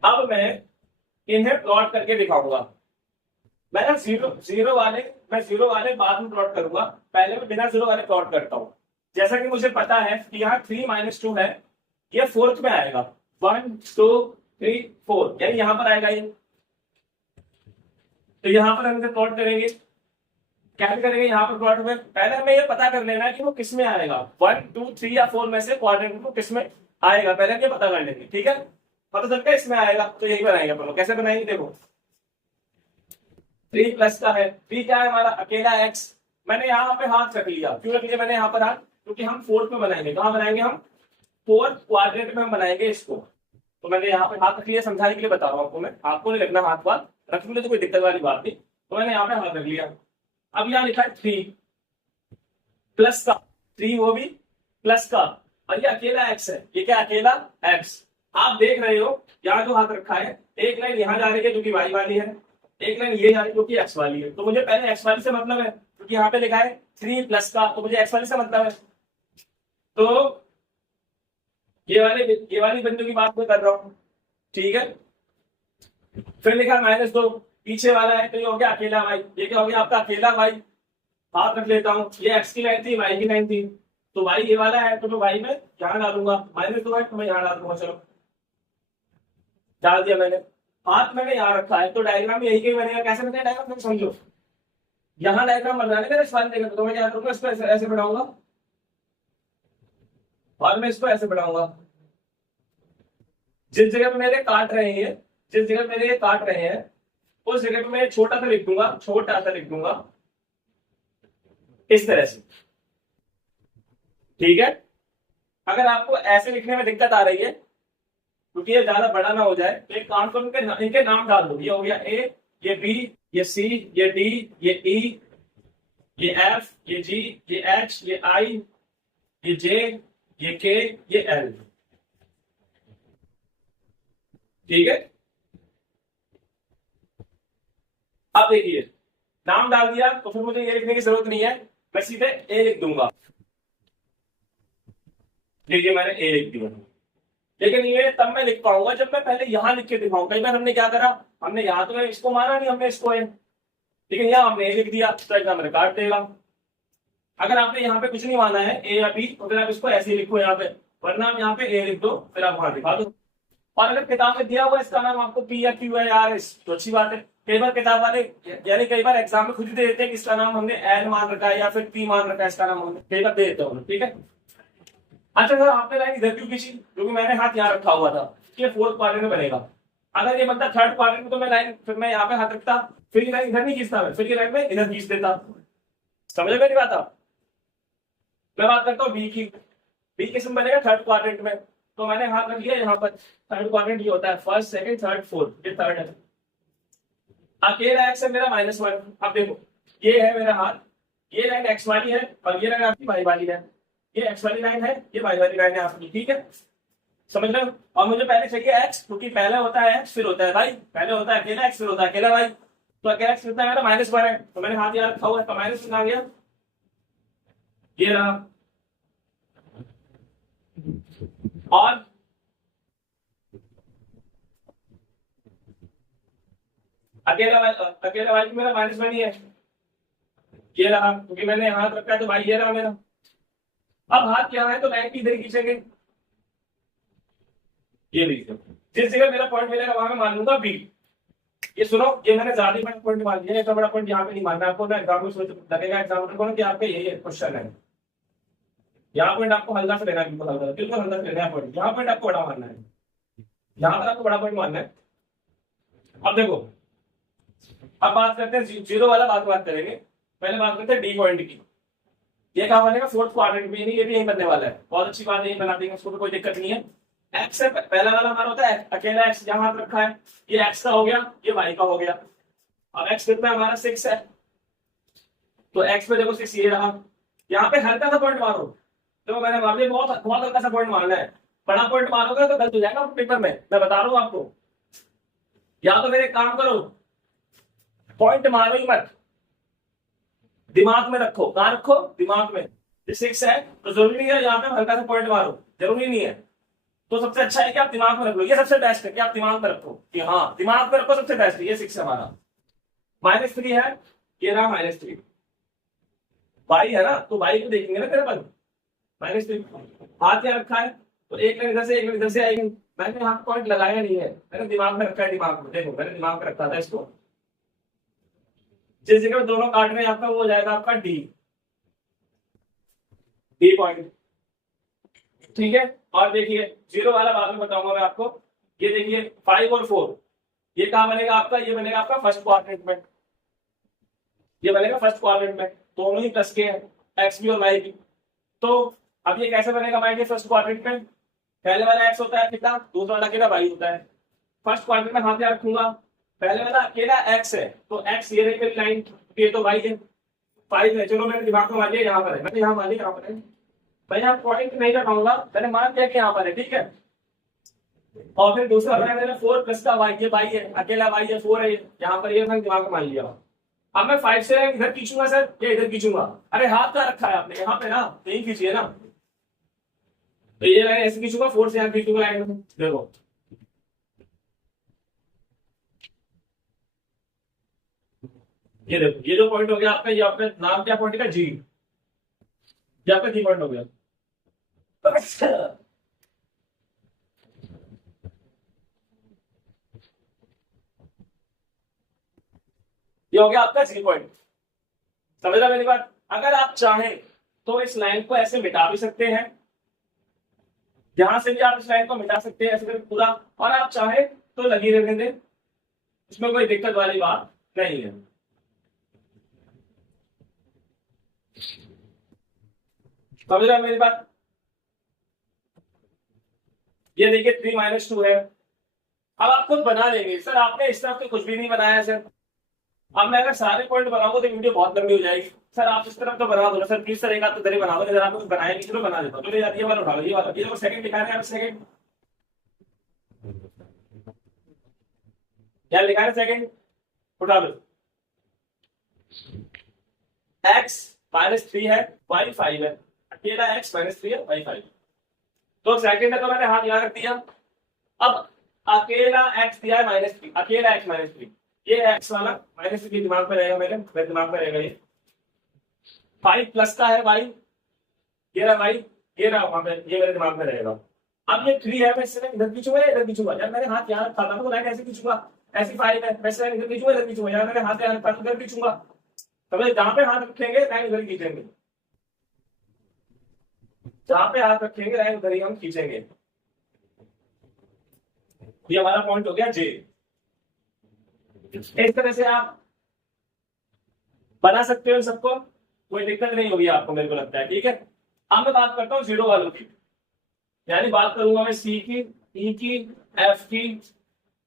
अब मैं इन्हें प्लॉट करके दिखाऊंगा। मैं ना जीरो वाले बाद में प्लॉट करूंगा, पहले मैं बिना 0 वाले प्लॉट करता हूं। जैसा कि मुझे पता है कि यहाँ 3 - 2 है, ये फोर्थ में आएगा, 1 2 3 4, यानी यहां पर आएगा ये, तो यहाँ पर हम प्लॉट करेंगे, क्या करेंगे यहाँ पर प्लॉट में, पहले हमें ये पता कर लेना है कि वो किस में आएगा, 1 2 3 या 4 में से क्वाड्रेंट को किस में आएगा, पहले ये पता कर लेंगे। ठीक है, पता चल गया इसमें आएगा, तो यही बनाएंगे अपन लोग। कैसे बनाएंगे देखो, 3 प्लस का है, 3 क्या है हमारा अकेला x, मैंने यहाँ पे हाथ रख लिया, क्यों रख लिया मैंने यहाँ पर हाथ, क्योंकि हम फोर्थ में बनाएंगे। कहाँ बनाएंगे हम, फोर्थ क्वाड्रेंट में हम बनाएंगे इसको, तो मैंने यहाँ पे हाथ रख लिया, समझाने के लिए बता रहा हूँ आपको मैं, आपको नहीं रखना हाथ वाथ, रख लिया तो कोई दिक्कत वाली बात नहीं, तो मैंने यहाँ पे हाथ रख लिया। अब यहाँ लिखा है 3 प्लस का, 3 वो भी प्लस का, और ये अकेला x है, ये क्या अकेला x। आप देख रहे हो यहाँ जो हाथ रखा है, एक लाइन यहाँ जा रही है जो कि y वाली है, एक लाइन ये जा रही है जो कि x वाली है, तो मुझे पहले x वाली से मतलब है, क्योंकि यहाँ पे लिखा है 3 प्लस का, तो मुझे x वाली से मतलब है, तो ये वाली बिंदु की बात मैं कर रहा हूँ। ठीक है, फिर लिखा -2, पीछे वाला है, तो ये हो गया अकेला y, ये क्या हो गया आपका अकेला y। हाथ रख लेता हूँ, ये x की लाइन थी, y की लाइन थी, तो y ये वाला है, तो मैं y में यहाँ डालूंगा, -2 है तो मैं यहाँ डाल दूंगा, चलो डाल दिया मैंने। हाथ मैंने यहाँ रखा है, तो डायग्राम यही कहीं बनेगा, कैसे बनेगा डायग्राम समझो, यहाँ डायग्राम बनाने का सवाल देगा, तो मैं क्या करूंगा, इसको ऐसे बढ़ाऊंगा और मैं इसको ऐसे बढ़ाऊंगा। जिस जगह पे मेरे काट रहे हैं, जिस जगह मेरे ये काट रहे हैं, उस जगह पे मैं छोटा सा लिख दूंगा, छोटा सा लिख दूंगा इस तरह से। ठीक है, अगर आपको ऐसे लिखने में दिक्कत आ रही है क्योंकि ये ज्यादा बड़ा ना हो जाए, तो एक काम करो, इनके नाम डाल दो, ये हो गया ए, ये बी, ये सी, ये डी, ये ई, ये एफ, ये जी, ये एच, ये आई, ये जे, ये के, ये एल। ठीक है, अब देखिए नाम डाल दिया, तो फिर मुझे ये लिखने की जरूरत नहीं है, मैं सीधे ए लिख दूंगा। देखिए मैंने ए लिख दिया, लेकिन ये तब मैं लिख पाऊंगा जब मैं पहले यहां लिख के दिखाऊं। कई बार हमने क्या करा, हमने यहां तो इसको माना नहीं, हमने इसको है, लेकिन यहां हमने ए लिख दिया, तो एग्जाम में काट देगा। अगर आपने यहाँ पे कुछ नहीं माना है ए या बी, तो फिर आप इसको ऐसे ही लिखो यहाँ पे, वरना आप यहाँ पे ए लिख दो, फिर आप वहां दिखा दो। और अगर किताब में दिया हुआ इसका नाम आपको पी या क्यू है यार, तो अच्छी बात है। कई बार किताब वाले, यानी कई बार एग्जाम में खुद ही दे देते हैं कि इसका नाम हमने एल मान रखा है या फिर पी मान रखा है, इसका नाम हमने कई बार दे देते हैं। ठीक है, अच्छा सर आपने लाइन इधर क्यों खींची, क्योंकि मैंने हाथ यहाँ रखा हुआ था कि फोर्थ क्वाड्रेंट में बनेगा। अगर ये बनता थर्ड क्वाड्रेंट में, तो मैं लाइन, फिर मैं यहाँ पे हाथ रखता, फिर ये लाइन इधर नहीं खींचता, मैं फिर ये लाइन में इधर खींच देता। समझ मेरी बात आप, मैं बात करता हूँ बी की, बी किस्म बनेगा थर्ड क्वाड्रेंट में, तो मैंने हाथ रख लिया यहाँ पर। थर्ड क्वाड्रेंट ये होता है फर्स्ट, सेकंड, थर्ड, फोर्थ, ये थर्ड है। अकेला एक्स है मेरा -1। अब देखो ये है मेरा हाथ, ये लाइन एक्स वाली है और ये लाइन आपकी वाई वाली है, ये एक्स वाली लाइन है, ये वाई वाली लाइन है आपकी। ठीक है, समझ रहे हो। और मुझे पहले चाहिए एक्स, क्योंकि पहले होता है एक्स फिर होता है वाई, पहले होता है अकेला एक्स फिर होता है अकेला वाई, तो अकेला एक्स कितना है मेरा -1 है, तो मैंने हाथ यहाँ रखा हुआ है, तो माइनस आ गया, ये रहा। और अकेला वाई मेरा -1 ही है, ये रहा, क्योंकि मैंने हाथ रखा है, तो भाई ये रहा मेरा। अब हाथ यहाँ है तो लाइन की इधर खींचेंगे, ये लीजिए, जिस जगह मेरा पॉइंट मिलेगा वहां मैं मान लूंगा बी। ये सुनो, ये मैंने ज्यादा बड़ा पॉइंट मान लिया, इतना बड़ा पॉइंट यहाँ पे नहीं मानना आपको, ना एग्जाम में सोच लगेगा एग्जामिनर को कि आपका यही क्वेश्चन है। यहाँ पॉइंट आपको हल्का से लेना है, बिल्कुल हल्का, बिल्कुल हल्का से लेना है पॉइंट, यहाँ पॉइंट आपको बड़ा मानना है, यहाँ पर आपको बड़ा पॉइंट मानना है। अब देखो, अब बात करते हैं जीरो वाला, बात करेंगे, पहले बात करते हैं डी पॉइंट की। ये कहाँ बनेगा फोर्थ क्वाड्रेंट में, ये भी यही बनने वाला है, बहुत अच्छी बात है, यही बना देंगे, उसको तो कोई दिक्कत नहीं है। एक्स है पहला वाला हमारा होता है अकेला एक्स, जहां हाथ रखा है, ये एक्स का हो गया, ये वाई का हो गया। अब एक्स कितना हमारा 6 है, तो एक्स में देखो 6 ये रहा। यहाँ पे हल्का सा पॉइंट मारो, तो मैंने मार दिया, बहुत बहुत हल्का सा पॉइंट मारना है, बड़ा पॉइंट मारोगे तो गलत हो जाएगा पेपर में, मैं बता रहा हूँ आपको। या तो मेरे काम करो, पॉइंट मारो ही मत, दिमाग में रखो, कहां रखो, दिमाग में। 6 है तो जरूरी नहीं है यहाँ पे हल्का सा पॉइंट मारो, जरूरी नहीं है, तो सबसे अच्छा है कि आप दिमाग में रख लो, ये सबसे बेस्ट है कि आप दिमाग में रखो, कि हाँ दिमाग में रखो, सबसे बेस्ट है। ये 6 हमारा -3 है, ये रहा -3, वाई है ना, तो वाई को देखेंगे ना फिर अपन, -3 हाथ यहाँ रखा है, तो एक लाइन इधर से एक लाइन इधर से आएगी। मैंने यहाँ पॉइंट लगाया नहीं है, मैंने दिमाग में रखा है, दिमाग में देखो, मैंने दिमाग में रखा था इसको, जिस जगह दोनों काट रहे हैं आपका वो हो जाएगा आपका डी, डी पॉइंट। ठीक है, और देखिए जीरो वाला बाद में बताऊंगा मैं आपको। ये देखिए 5 और 4 ये कहाँ बनेगा आपका, ये बनेगा आपका फर्स्ट क्वाड्रेंट में, ये बनेगा फर्स्ट क्वाड्रेंट में, दोनों ही प्लस के हैं, एक्स भी और वाई भी। तो अब ये कैसे बनेगा माइंड फर्स्ट क्वाड्रेंट में, पहले वाला एक्स होता है कितना, दूसरा वाला कितना वाई होता है। फर्स्ट क्वाड्रेंट में हाथ रखूंगा, पहले वाला अकेला एक्स है तो एक्स ये रही मेरी लाइन, ये तो वाई है, 5 है। चलो मैंने दिमाग में मान लिया यहाँ पर है, मैंने यहाँ मान लिया यहाँ पर है, मैं यहाँ पॉइंट नहीं रखाऊंगा, मैंने मान लिया कि यहाँ पर है। ठीक है, और फिर दूसरा बनाया मैंने 4 प्लस का वाई, ये वाई है, अकेला वाई है, 4 है यहाँ पर, ये मैंने दिमाग में मान लिया। अब मैं 5 से इधर खींचूंगा सर, ये इधर खींचूंगा, अरे हाथ कहाँ रखा है आपने, यहाँ पे ना, यही खींचिए ना, तो ये लाइन ऐसे खींचूंगा, 4 से यहाँ खींचूंगा लाइन, देखो ये देखो, ये जो पॉइंट हो गया आपका, ये आपका नाम क्या पॉइंट का, जी, ये आपका जी पॉइंट हो गया। ये हो गया आपका जी पॉइंट, समझ रहा मेरी बात। अगर आप चाहें तो इस लाइन को ऐसे मिटा भी सकते हैं, यहां से भी आप इस लाइन को मिटा सकते हैं ऐसे करके पूरा, और आप चाहें तो लगी रहने दें, इसमें कोई दिक्कत वाली बात नहीं है। समझ रहा मेरी बात। ये देखिए 3 - 2 है, अब आप खुद बना लेंगे सर, आपने इस तरफ तो कुछ भी नहीं बनाया सर। अब मैं अगर सारे पॉइंट बनाऊंगा तो वीडियो बहुत लंबी हो जाएगी सर, आप इस तरफ तो बना दो ना सर प्लीज सर, एक आध तो इधर बना दो, अगर आपने कुछ बनाया नहीं तो बना देता हूं। तो ये वाला उठा लो, ये वाला, ये सेकंड दिखा रहे हैं आप, सेकंड क्या लिखा है, सेकंड उठा लो। x-3 है, y5 है, अकेला x-3 है, y5, तो सेकंड है तो मैंने हाथ यहाँ रख दिया। अब अकेला x दिया है -3, अकेला x-3, ये x वाला -3 दिमाग में रहेगा, मेरे दिमाग में रहेगा। ये 5 प्लस का है y, ये रहा y, ये रहा वहां पे, ये मेरे दिमाग में रहेगा। अब ये 3 है, मैं इससे इधर खींचूंगा या इधर खींचूंगा, यार मैंने हाथ यहाँ रखा था तो मैं कैसे खींचूंगा, ऐसी 5 है, मैं इससे इधर खींचूंगा इधर खींचूंगा, यार मैंने हाथ यहाँ रखा तो इधर खींचूंगा, तो जहां पे हाथ रखेंगे लाइन उधर खींचेंगे, जहां पे हाथ रखेंगे लाइन उधर ही हम खींचेंगे। ये हमारा पॉइंट हो गया जे। इस तरह से आप बना सकते हो सबको, कोई दिक्कत नहीं होगी आपको, मेरे को लगता है। ठीक है, अब मैं बात करता हूँ जीरो वालों की, यानी बात करूंगा मैं सी की, ई की, एफ की,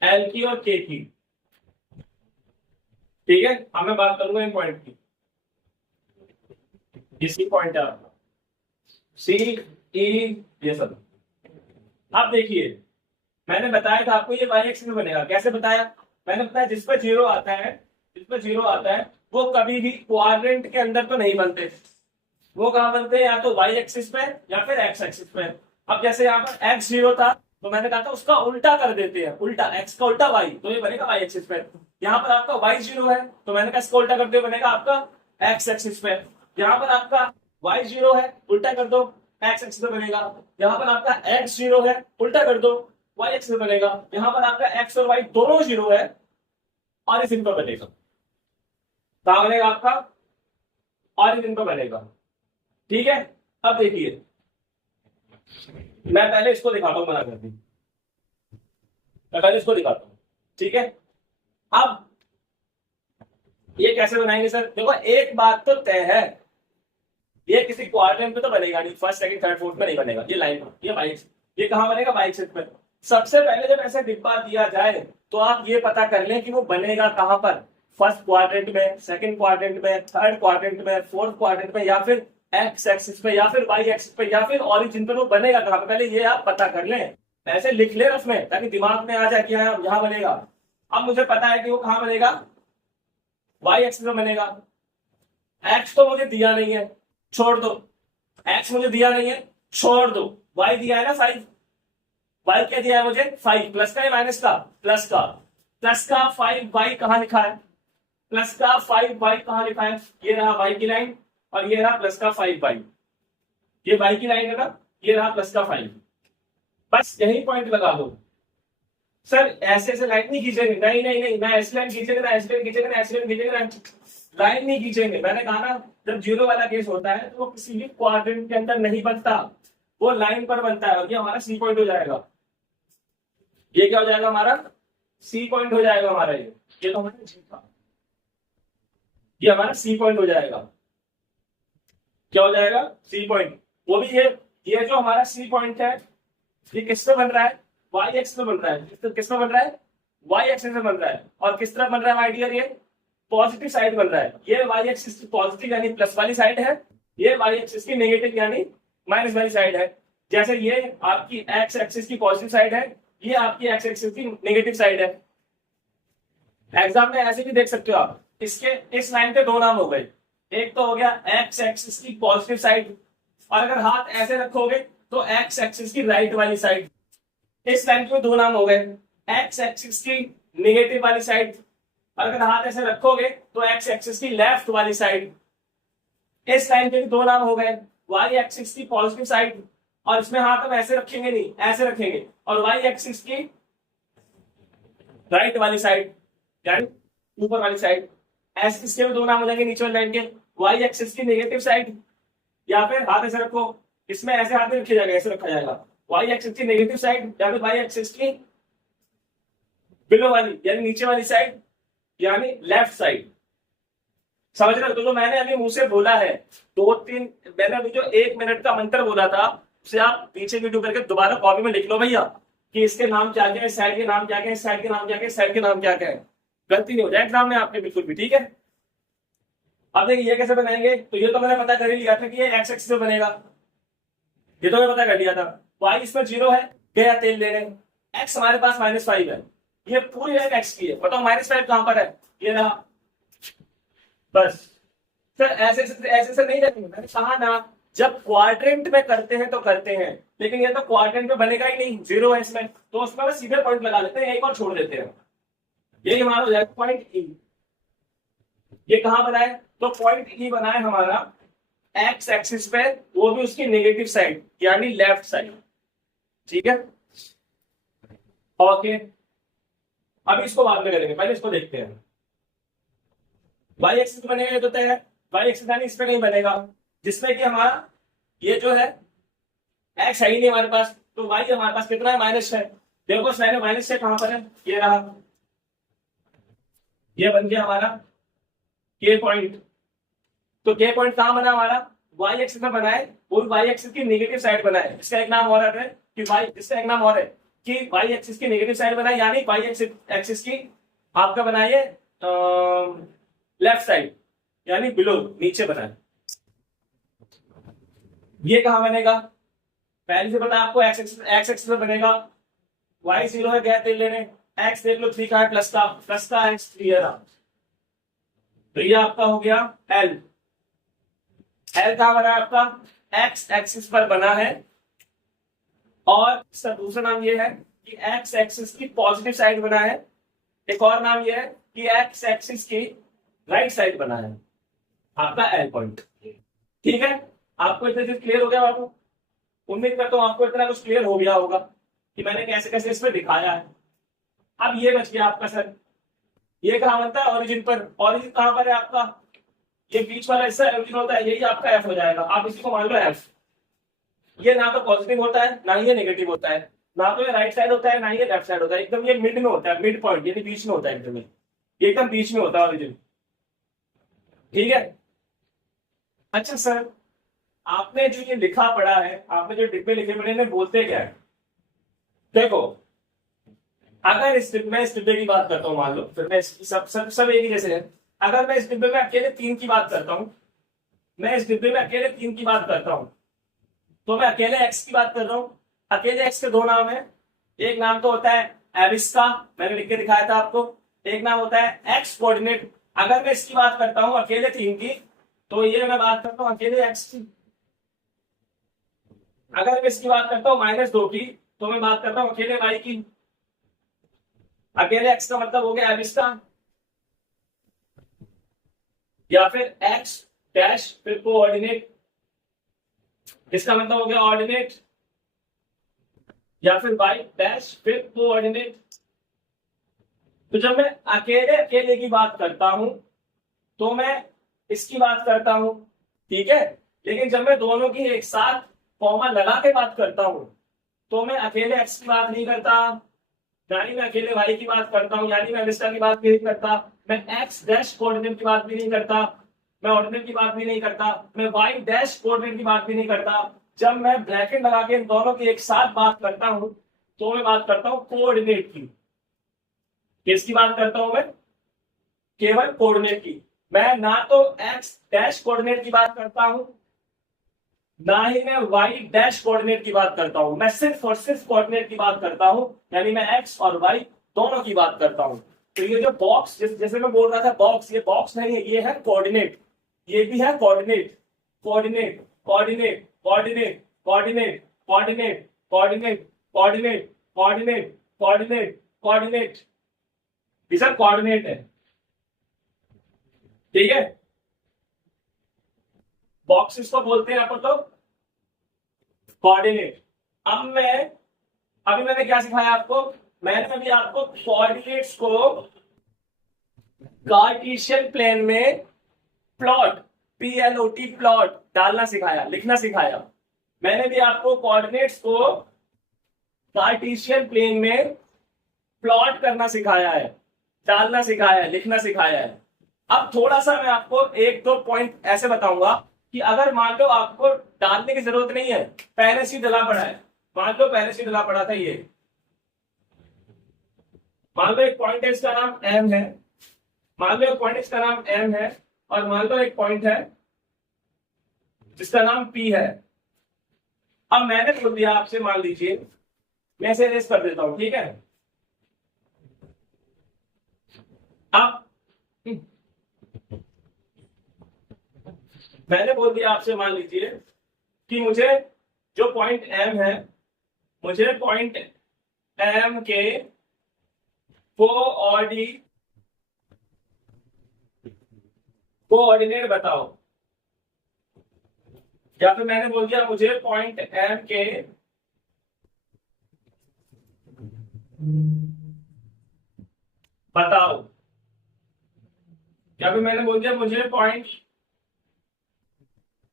एल की और के की। ठीक है, अब मैं बात करूंगा इन पॉइंट की, इसी पॉइंट है आपका सी ई, ये सब। अब देखिए मैंने बताया था आपको ये वाई एक्सिस में बनेगा, कैसे बताया मैंने, बताया जिस पर जीरो आता है, जिस पर जीरो आता है वो कभी भी क्वाड्रेंट के अंदर तो नहीं बनते, वो कहां बनते हैं, या तो वाई एक्सिस पे या फिर एक्स एक्सिस पे। अब जैसे यहाँ पर एक्स जीरो था तो मैंने कहा था उसका उल्टा कर देते हैं, उल्टा एक्स का उल्टा वाई, तो ये बनेगा वाई एक्सिस पे। यहाँ पर आपका वाई जीरो है तो मैंने कहा इसका उल्टा कर दो, बनेगा आपका एक्स एक्सिस पे। यहाँ पर आपका वाई जीरो है, उल्टा कर दो, एक्स एक्सिस पे बनेगा। यहाँ पर आपका एक्स जीरो है, उल्टा कर दो, वाई एक्सिस पे बनेगा। यहाँ पर आपका एक्स और वाई दोनों जीरो है और इस इन पर बनेगा, कहां बनेगा आपका, और इस इन पर बनेगा। ठीक है, अब देखिए मैं पहले इसको दिखाता हूं, बना कर दी, मैं पहले इसको दिखाता हूं। ठीक है, अब ये कैसे बनाएंगे सर, देखो एक बात तो तय है, ये किसी क्वाड्रेंट पे तो बनेगा नहीं, फर्स्ट सेकंड थर्ड फोर्थ में नहीं बनेगा, ये लाइन ये बाइक, ये कहां बनेगा बाइक सेट पे। सबसे पहले जब ऐसे डिब्बा दिया जाए तो आप ये पता कर लें कि वो बनेगा कहां पर, फर्स्ट क्वाड्रेंट में, सेकंड क्वाड्रेंट में, थर्ड क्वाड्रेंट में, फोर्थ क्वाड्रेंट में, या फिर एक्स एक्सिस पे, या फिर वाई एक्सिस पे, या फिर ऑरिजिन पे, वो बनेगा कहां पे, पहले ये आप पता कर लें, ऐसे लिख ले उसमें ताकि दिमाग में आ जाए कि हाँ यहां बनेगा। अब मुझे पता है कि वो कहां बनेगा, वाई एक्सिस में बनेगा। एक्स तो मुझे दिया नहीं है, छोड़ दो, एक्स मुझे दिया नहीं है, छोड़ दो, वाई दिया है ना 5, वाई क्या दिया है मुझे 5, प्लस का या माइनस का, प्लस का, प्लस का 5 वाई कहां लिखा है, प्लस का 5 वाई कहां लिखा है, ये रहा वाई की लाइन और ये रहा प्लस का 5 वाई, ये वाई की लाइन है ना, ये रहा प्लस का 5, बस यही पॉइंट लगा दो। सर ऐसे ऐसे लाइन नहीं खींचेंगे, नहीं नहीं नहीं, ना ऐसी लाइन खींचेंगे, ना ऐसी लाइन खींचेंगे, ना ऐसी लाइन खींचेंगे, लाइन नहीं खींचेंगे। मैंने कहा ना, जब जीरो वाला केस होता है तो वो किसी भी क्वाड्रेंट के अंदर नहीं बनता, वो लाइन पर बनता है। और ये हमारा सी पॉइंट हो जाएगा। ये क्या हो जाएगा हमारा? सी पॉइंट हो जाएगा हमारा। ये तो हमारा जी था, ये हमारा सी पॉइंट हो जाएगा। क्या हो जाएगा? C point. वो भी ये जो हमारा सी पॉइंट है, ये किस पे बन रहा है? वाई एक्स पे बन रहा है। किस पे बन रहा है? वाई एक्सिस पे बन रहा है। और किस तरफ बन रहा है माय डियर? ये पॉजिटिव साइड बन रहा है। ये वाई एक्सिस की पॉजिटिव यानी प्लस वाली साइड है, ये वाई एक्सिस की नेगेटिव यानी माइनस वाली साइड है। जैसे ये आपकी एक्स एक्सिस की पॉजिटिव साइड है, ये आपकी एक्स एक्सिस की नेगेटिव साइड है। एग्जाम में ऐसे भी देख सकते हो आप। इसके इस लाइन के दो नाम हो गए, एक तो हो गया एक्स एक्सिस की पॉजिटिव साइड, और अगर हाथ ऐसे रखोगे तो एक्स एक्सिस की राइट वाली साइड। इस लाइन के दो नाम हो गए, एक्स एक्सिस की नेगेटिव वाली साइड, और अगर हाथ ऐसे रखोगे तो एक्स एक्सिस की लेफ्ट वाली साइड। इस लाइन के दो नाम हो गए, वाई एक्सिस की पॉजिटिव साइड, और इसमें हाथ हम ऐसे रखेंगे नहीं, ऐसे रखेंगे, और वाई एक्सिस की राइट वाली साइड यानी ऊपर वाली साइड। ऐसे इसके भी दो नाम हो जाएंगे नीचे वाली लाइन के, वाई एक्सिस की नेगेटिव साइड, या फिर हाथ ऐसे रखो, इसमें ऐसे हाथ में रखा जाएगा, ऐसे रखा जाएगा, वाई एक्सिस की नेगेटिव साइड या फिर वाई एक्सिस की बिलो वाली यानी नीचे वाली साइड यानी लेफ्ट साइड। समझ रहे हो? तो जो मैंने अभी मुंह से बोला है, दो तीन, मैंने अभी जो 1 मिनट का मंत्र बोला था, उसे आप पीछे वीडियो करके दोबारा कॉपी में लिख लो भैया, कि इसके नाम क्या क्या है, साइड के नाम क्या क्या है, साइड के नाम क्या क्या है, साइड के नाम क्या क्या है। गलती नहीं हो जाए एग्जाम में आपके बिल्कुल भी, ठीक है। अब देखिए ये कैसे बनाएंगे, तो ये तो मैंने पता कर ही लिया था कि ये एक्स एक्सिस पे बनेगा, ये तो मैंने पता कर लिया था। वाई इस पर 0 है, गया तेल लेने। एक्स हमारे पास -5 है, ये पूरी लाइन एक्स की है। बताओ -5 कहां पर है? ये रहा। बस सर ऐसे ऐसे नहीं रहेंगे। मैंने कहा ना, जब क्वाड्रेंट में करते हैं तो करते हैं, लेकिन ये तो क्वाड्रेंट में बनेगा ही नहीं, 0 है इसमें, तो उसमें बस सीधे पॉइंट लगा लेते हैं, एक और छोड़ देते हैं। यही हमारा हो जाएगा पॉइंट ई। ये कहां बना है? तो पॉइंट ई बना है हमारा एक्स एक्सिस पे, वो भी उसकी नेगेटिव साइड यानी लेफ्ट साइड, ठीक है। ओके, अभी इसको बाद में करेंगे, पहले इसको देखते हैं। वाई एक्सिस बनेगा ये तो तय है, वाई एक्सिस यानी इस पे नहीं बनेगा, जिसमें कि हमारा ये जो है एक्स है ही नहीं हमारे पास, तो वाई हमारे पास कितना है? -6। देखो साइन -6 कहां पर है? ये रहा, ये बन गया हमारा के पॉइंट। तो के पॉइंट कहां बना हमारा? वाई एक्सिस में बना है, वो वाई एक्सिस की नेगेटिव साइड बना है। इसका एक नाम और है कि वाई, इसका एक नाम और है कि वाई एक्सिस की नेगेटिव साइड बना है, यानी वाई एक्सिस की आपका बना है लेफ्ट साइड यानी बिलो, नीचे बना है। ये कहां बनेगा? पहले से पता आपको एक्स एक्सिस में बनेगा। वाई 0 है, गया तेल लेने, एक्स देख लो 3 का है, प्लस का एक्स 3 है। तो ये आपका हो गया एल। एल कहां बना है आपका? एक्स एक्सिस पर बना है, और इसका दूसरा नाम ये है कि एक्स एक्सिस की पॉजिटिव साइड बना है। एक और नाम ये है कि एक्स एक्सिस की राइट साइड बना है, आपका एल पॉइंट, ठीक है। आपको इतना चीज क्लियर हो गया बाबू? उम्मीद करता हूं आपको इतना कुछ क्लियर हो गया होगा कि मैंने कैसे कैसे इसमें दिखाया है। अब ये बच गया आपका सर, ये कहां बनता है? ओरिजिन पर। ओरिजिन कहां पर है आपका? ये बीच वाला हिस्सा ओरिजिन होता है, यही आपका एफ हो जाएगा। आप इसी को मान लो एफ। ये ना तो पॉजिटिव होता है, ना ही ये नेगेटिव होता है, ना तो ये राइट साइड होता है, ना ही ये लेफ्ट साइड होता है, एकदम ये मिड में होता है, मिड पॉइंट यानी बीच में होता है, एकदम बीच में होता है ओरिजिन, ठीक है। अच्छा सर, आपने जो ये लिखा पढ़ा है, आपने जो डिब्बे लिखे पढ़े हैं, बोलते क्या है? देखो, अगर मैं इस डिब्बे की बात करता हूं, मान लो, फिर मैं सब एक ही जैसे है। अगर मैं इस डिब्बे में अकेले 3 की बात करता हूं, मैं इस डिब्बे में अकेले 3 की बात करता हूं, तो मैं अकेले एक्स की बात कर रहा हूं। अकेले एक्स के दो नाम है, एक नाम तो होता है एबिस का, मैंने लिख के दिखाया था आपको, एक नाम होता है एक्स कोऑर्डिनेट। अगर मैं इसकी बात करता हूं अकेले 3 की, तो ये मैं बात करता हूं अकेले एक्स की। अगर मैं इसकी बात करता हूं -2 की, तो मैं बात करता हूं अकेले वाई की। अकेले एक्स का मतलब हो गया एबिस का, या फिर एक्स डैश फिर कोऑर्डिनेट, इसका मतलब हो गया ऑर्डिनेट, या फिर वाई डैश फिर कोऑर्डिनेट। तो जब मैं अकेले अकेले की बात करता हूं, तो मैं इसकी बात करता हूं, ठीक है। लेकिन जब मैं दोनों की एक साथ कॉमा लगा के बात करता हूं तो मैं अकेले एक्स की बात नहीं करता, यानी मैं अकेले वाई की बात करता हूं, यानी मैं विस्टा की बात भी नहीं करता, मैं एक्स डैश कोऑर्डिनेट की बात भी नहीं करता, मैं ऑर्डिनेट की बात भी नहीं करता, मैं वाई डैश कोऑर्डिनेट की बात भी नहीं करता। जब मैं ब्रैकेट लगा के इन दोनों की एक साथ बात करता हूं तो मैं बात करता हूं कोऑर्डिनेट की। किसकी बात करता हूं मैं? केवल कोऑर्डिनेट की। मैं ना तो एक्स डैश कोऑर्डिनेट की बात करता हूं, ना ही मैं वाई डैश कोऑर्डिनेट की बात करता हूं, मैं सिर्फ और सिर्फ कोऑर्डिनेट की बात करता हूं, यानी मैं एक्स और वाई दोनों की बात करता हूं। तो ये जो बॉक्स, जैसे मैं बोल रहा था बॉक्स, ये बॉक्स नहीं है, ये है कोऑर्डिनेट, ये भी है coordinate. Coordinate coordinate coordinate coordinate coordinate coordinate coordinate coordinate coordinate coordinate, ये सब कोऑर्डिनेट है, ठीक है। बॉक्स इसको बोलते हैं अपन तो कोऑर्डिनेट। अभी मैंने क्या सिखाया आपको? मैंने अभी आपको कोऑर्डिनेट्स को कार्टेशियन प्लेन में प्लॉट, PLOT प्लॉट डालना सिखाया, लिखना सिखाया। मैंने भी आपको कोऑर्डिनेट्स को कार्टेशियन प्लेन में प्लॉट करना सिखाया है, डालना सिखाया है, लिखना सिखाया है। अब थोड़ा सा मैं आपको एक दो पॉइंट ऐसे बताऊंगा कि अगर मान लो आपको डालने की जरूरत नहीं है, पहले से डला पड़ा है, मान लो पहले से डला पड़ा था ये, मान लो एक पॉइंट है इसका नाम एम है, मान लो एक पॉइंट इसका नाम एम है, और मान लो एक पॉइंट है जिसका नाम पी है। अब मैंने बोल दिया आपसे, मान लीजिए मैं इसे रेस कर देता हूं, ठीक है। अब मैंने बोल दिया आपसे, मान लीजिए कि मुझे जो पॉइंट एम है, मुझे पॉइंट एम के कोऑर्डिनेट बताओ, या फिर मैंने बोल दिया मुझे पॉइंट एम के बताओ, या फिर मैंने बोल दिया मुझे पॉइंट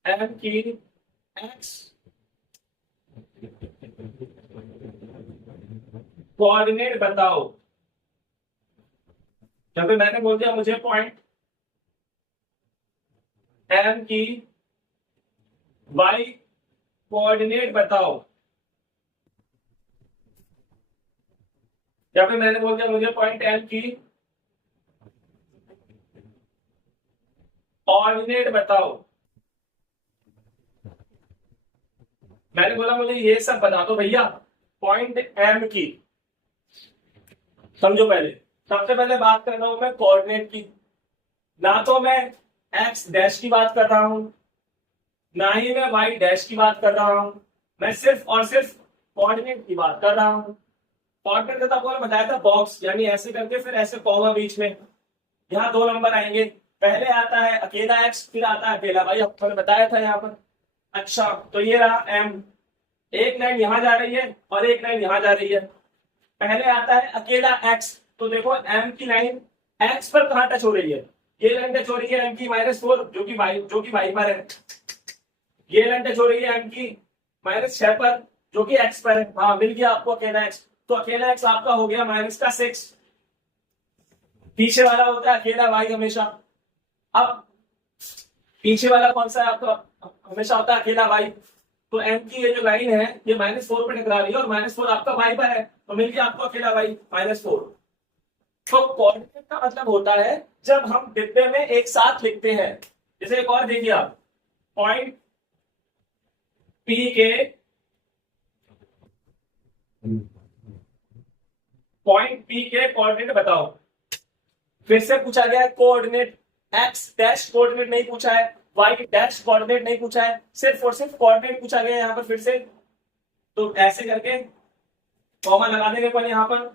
एम की एक्स कोऑर्डिनेट बताओ, या फिर मैंने बोल दिया मुझे पॉइंट एम की वाई कोऑर्डिनेट बताओ, या फिर मैंने बोल दिया मुझे पॉइंट एम की ऑर्डिनेट बताओ। मैंने बोला मुझे ये सब बता दो भैया, पॉइंट एम की। समझो, पहले सबसे पहले बात कर रहा हूं मैं कोऑर्डिनेट की, ना तो मैं एक्स डैश की बात कर रहा हूं, ना ही मैं वाई डैश की बात कर रहा हूं, मैं सिर्फ और सिर्फ कोऑर्डिनेट की बात कर रहा हूं। कोऑर्डिनेट आपको मैंने बताया था बॉक्स, यानी ऐसे करके फिर ऐसे कॉमा बीच में, यहाँ दो नंबर आएंगे, पहले आता है अकेला एक्स, फिर आता है अकेला वाई, आपको मैंने बताया था यहाँ पर। अच्छा, तो ये रहा एम, एक लाइन यहां जा रही है और एक लाइन यहां जा रही है। पहले आता है अकेला एक्स, तो देखो एम की लाइन एक्स पर कहां टच हो रही है? ये लाइन टच हो रही है एम की -4, जो कि वाई पर है। ये लाइन टच हो रही है एम की -6 पर, जो कि एक्स पर है। हाँ, मिल गया आपको अकेला एक्स। तो अकेला एक्स आपका हो गया -6। पीछे वाला होता है अकेला वाई हमेशा। अब पीछे वाला कौन सा है आपका? हमेशा होता है अकेला वाई। तो एम की ये जो लाइन है ये -4 पे टकरा रही है, और -4 आपका वाई पर है, तो मिल गया आपको अकेला वाई -4। तो कोऑर्डिनेट का मतलब होता है जब हम डिब्बे में एक साथ लिखते हैं। जैसे एक और देखिए आप, पॉइंट पी के कोऑर्डिनेट बताओ। फिर से पूछा गया है कोऑर्डिनेट, एक्स डैश कोऑर्डिनेट नहीं पूछा है, वाई डैश कोऑर्डिनेट नहीं पूछा है, सिर्फ और सिर्फ कोऑर्डिनेट पूछा गया है यहाँ पर फिर से। तो ऐसे करके कॉमा लगा देंगे पहले यहाँ पर,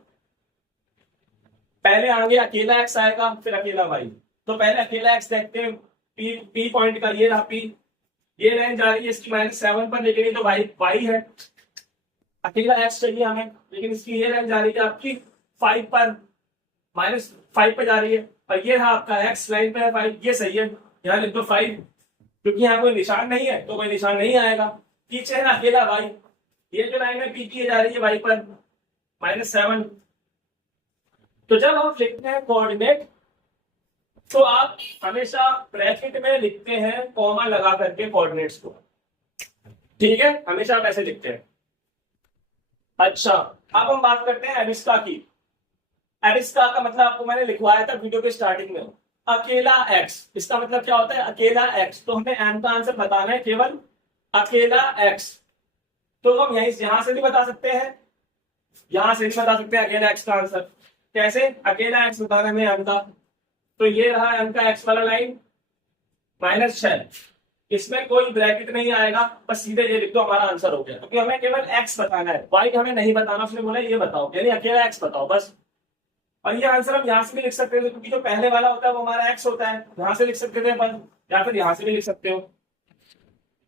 पहले आगे अकेला एक्स आएगा फिर अकेला वाई। तो पहले अकेला एक्स देखते हैं, पी पॉइंट का ये रहा पी, ये लाइन जा रही है इसकी -7 पर, लेकिन ये तो वाई है, अकेला एक्स चाहिए हमें, लेकिन इसकी ये लाइन जा रही है आपकी 5 पर, -5 पर जा रही है। और ये रहा आपका एक्स, लाइन पे है 5, ये सही है, यहाँ लिख दो 5, क्योंकि यहाँ कोई निशान नहीं है तो कोई निशान नहीं आएगा। पीछे है ना अकेला y, ये जो लाइन है पीछे जा रही है y पर -7। तो जब हम लिखते हैं कोऑर्डिनेट तो आप हमेशा ब्रैकेट में लिखते हैं कॉमा लगा करके कोऑर्डिनेट्स को, ठीक है, हमेशा आप ऐसे लिखते हैं। अच्छा, अब हम बात करते हैं एबिस्का की। एबिस्का का मतलब आपको मैंने लिखवाया था वीडियो के स्टार्टिंग में, अकेला x। इसका मतलब क्या होता है? अकेला x। तो हमें m का आंसर बताना है केवल अकेला x। तो हम यहां से भी बता सकते हैं, यहां से भी बता सकते हैं अकेला x का आंसर। कैसे? अकेला x बताना है हमें m का। तो ये रहा m का x वाला लाइन -6, इसमें कोई ब्रैकेट नहीं आएगा, बस सीधे ये लिख दो, हमारा आंसर हो गया। क्योंकि हमें केवल x बताना है, y हमें नहीं बताना। उसने बोला ये बताओ, यानी अकेला x बताओ बस। और ये आंसर हम यहाँ से भी लिख सकते थे, क्योंकि जो पहले वाला होता है वो हमारा x होता है, यहाँ से लिख सकते थे अपन, या फिर यहाँ से भी लिख सकते हो।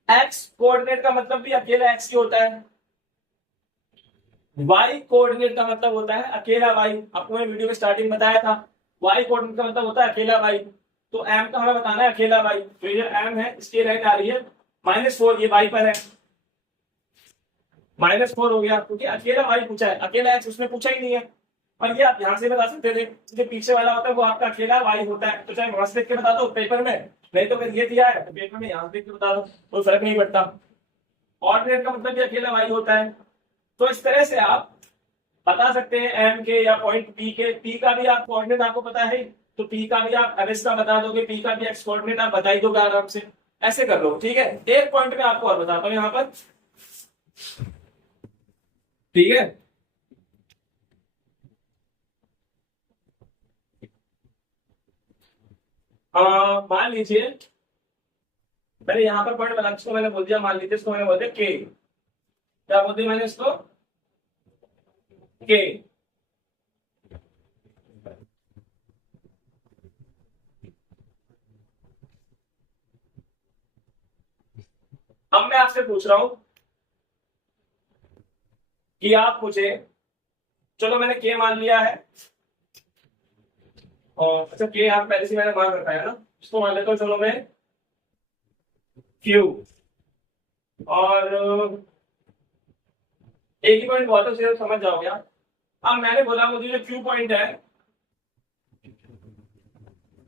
x कोऑर्डिनेट का मतलब भी अकेला x ही होता है, y कोऑर्डिनेट का मतलब होता है अकेला y। आपको मैं वीडियो के स्टार्टिंग बताया था, y कोऑर्डिनेट का मतलब होता है अकेला y। तो m का हमें बताना है अकेला y। तो ये m है, इसकी लाइन आ रही है -4, ये y पर है, -4 हो गया, क्योंकि अकेला y पूछा है, अकेला x उसने पूछा ही नहीं है। और ये आप यहाँ से बता सकते थे, जो पीछे वाला होता है वो आपका अकेला y होता है। तो चाहे वहां से लिख के बता दो पेपर में, नहीं तो अगर ये दिया है तो पेपर में यहाँ से लिख के बता दो, कोई फर्क नहीं पड़ता। कोऑर्डिनेट का मतलब भी अकेला y होता है। तो इस तरह से आप बता सकते हैं m के या पॉइंट p के। p का भी आप कोऑर्डिनेट आपको पता है, तो p का भी आप एबिस का बता दोगे, p का भी x कोऑर्डिनेट आप बता ही दोगे आराम से। ऐसे कर लो, ठीक है। एक पॉइंट में आपको और बताता हूँ यहाँ पर, ठीक है। मान लीजिए मैंने यहाँ पर पॉइंट बना, इसको मैंने बोल दिया, मान लीजिए इसको मैंने बोल दिया के। क्या बोल दिया मैंने इसको? के। अब मैं आपसे पूछ रहा हूं कि आप मुझे, चलो मैंने के मान लिया है, और अच्छा के आप पहले से मैंने मान रखा है ना, इसको मान लेता हूँ चलो मैं क्यू। और एक ही पॉइंट बहुत है, समझ जाओगे आप। अब मैंने बोला मुझे जो क्यू पॉइंट है,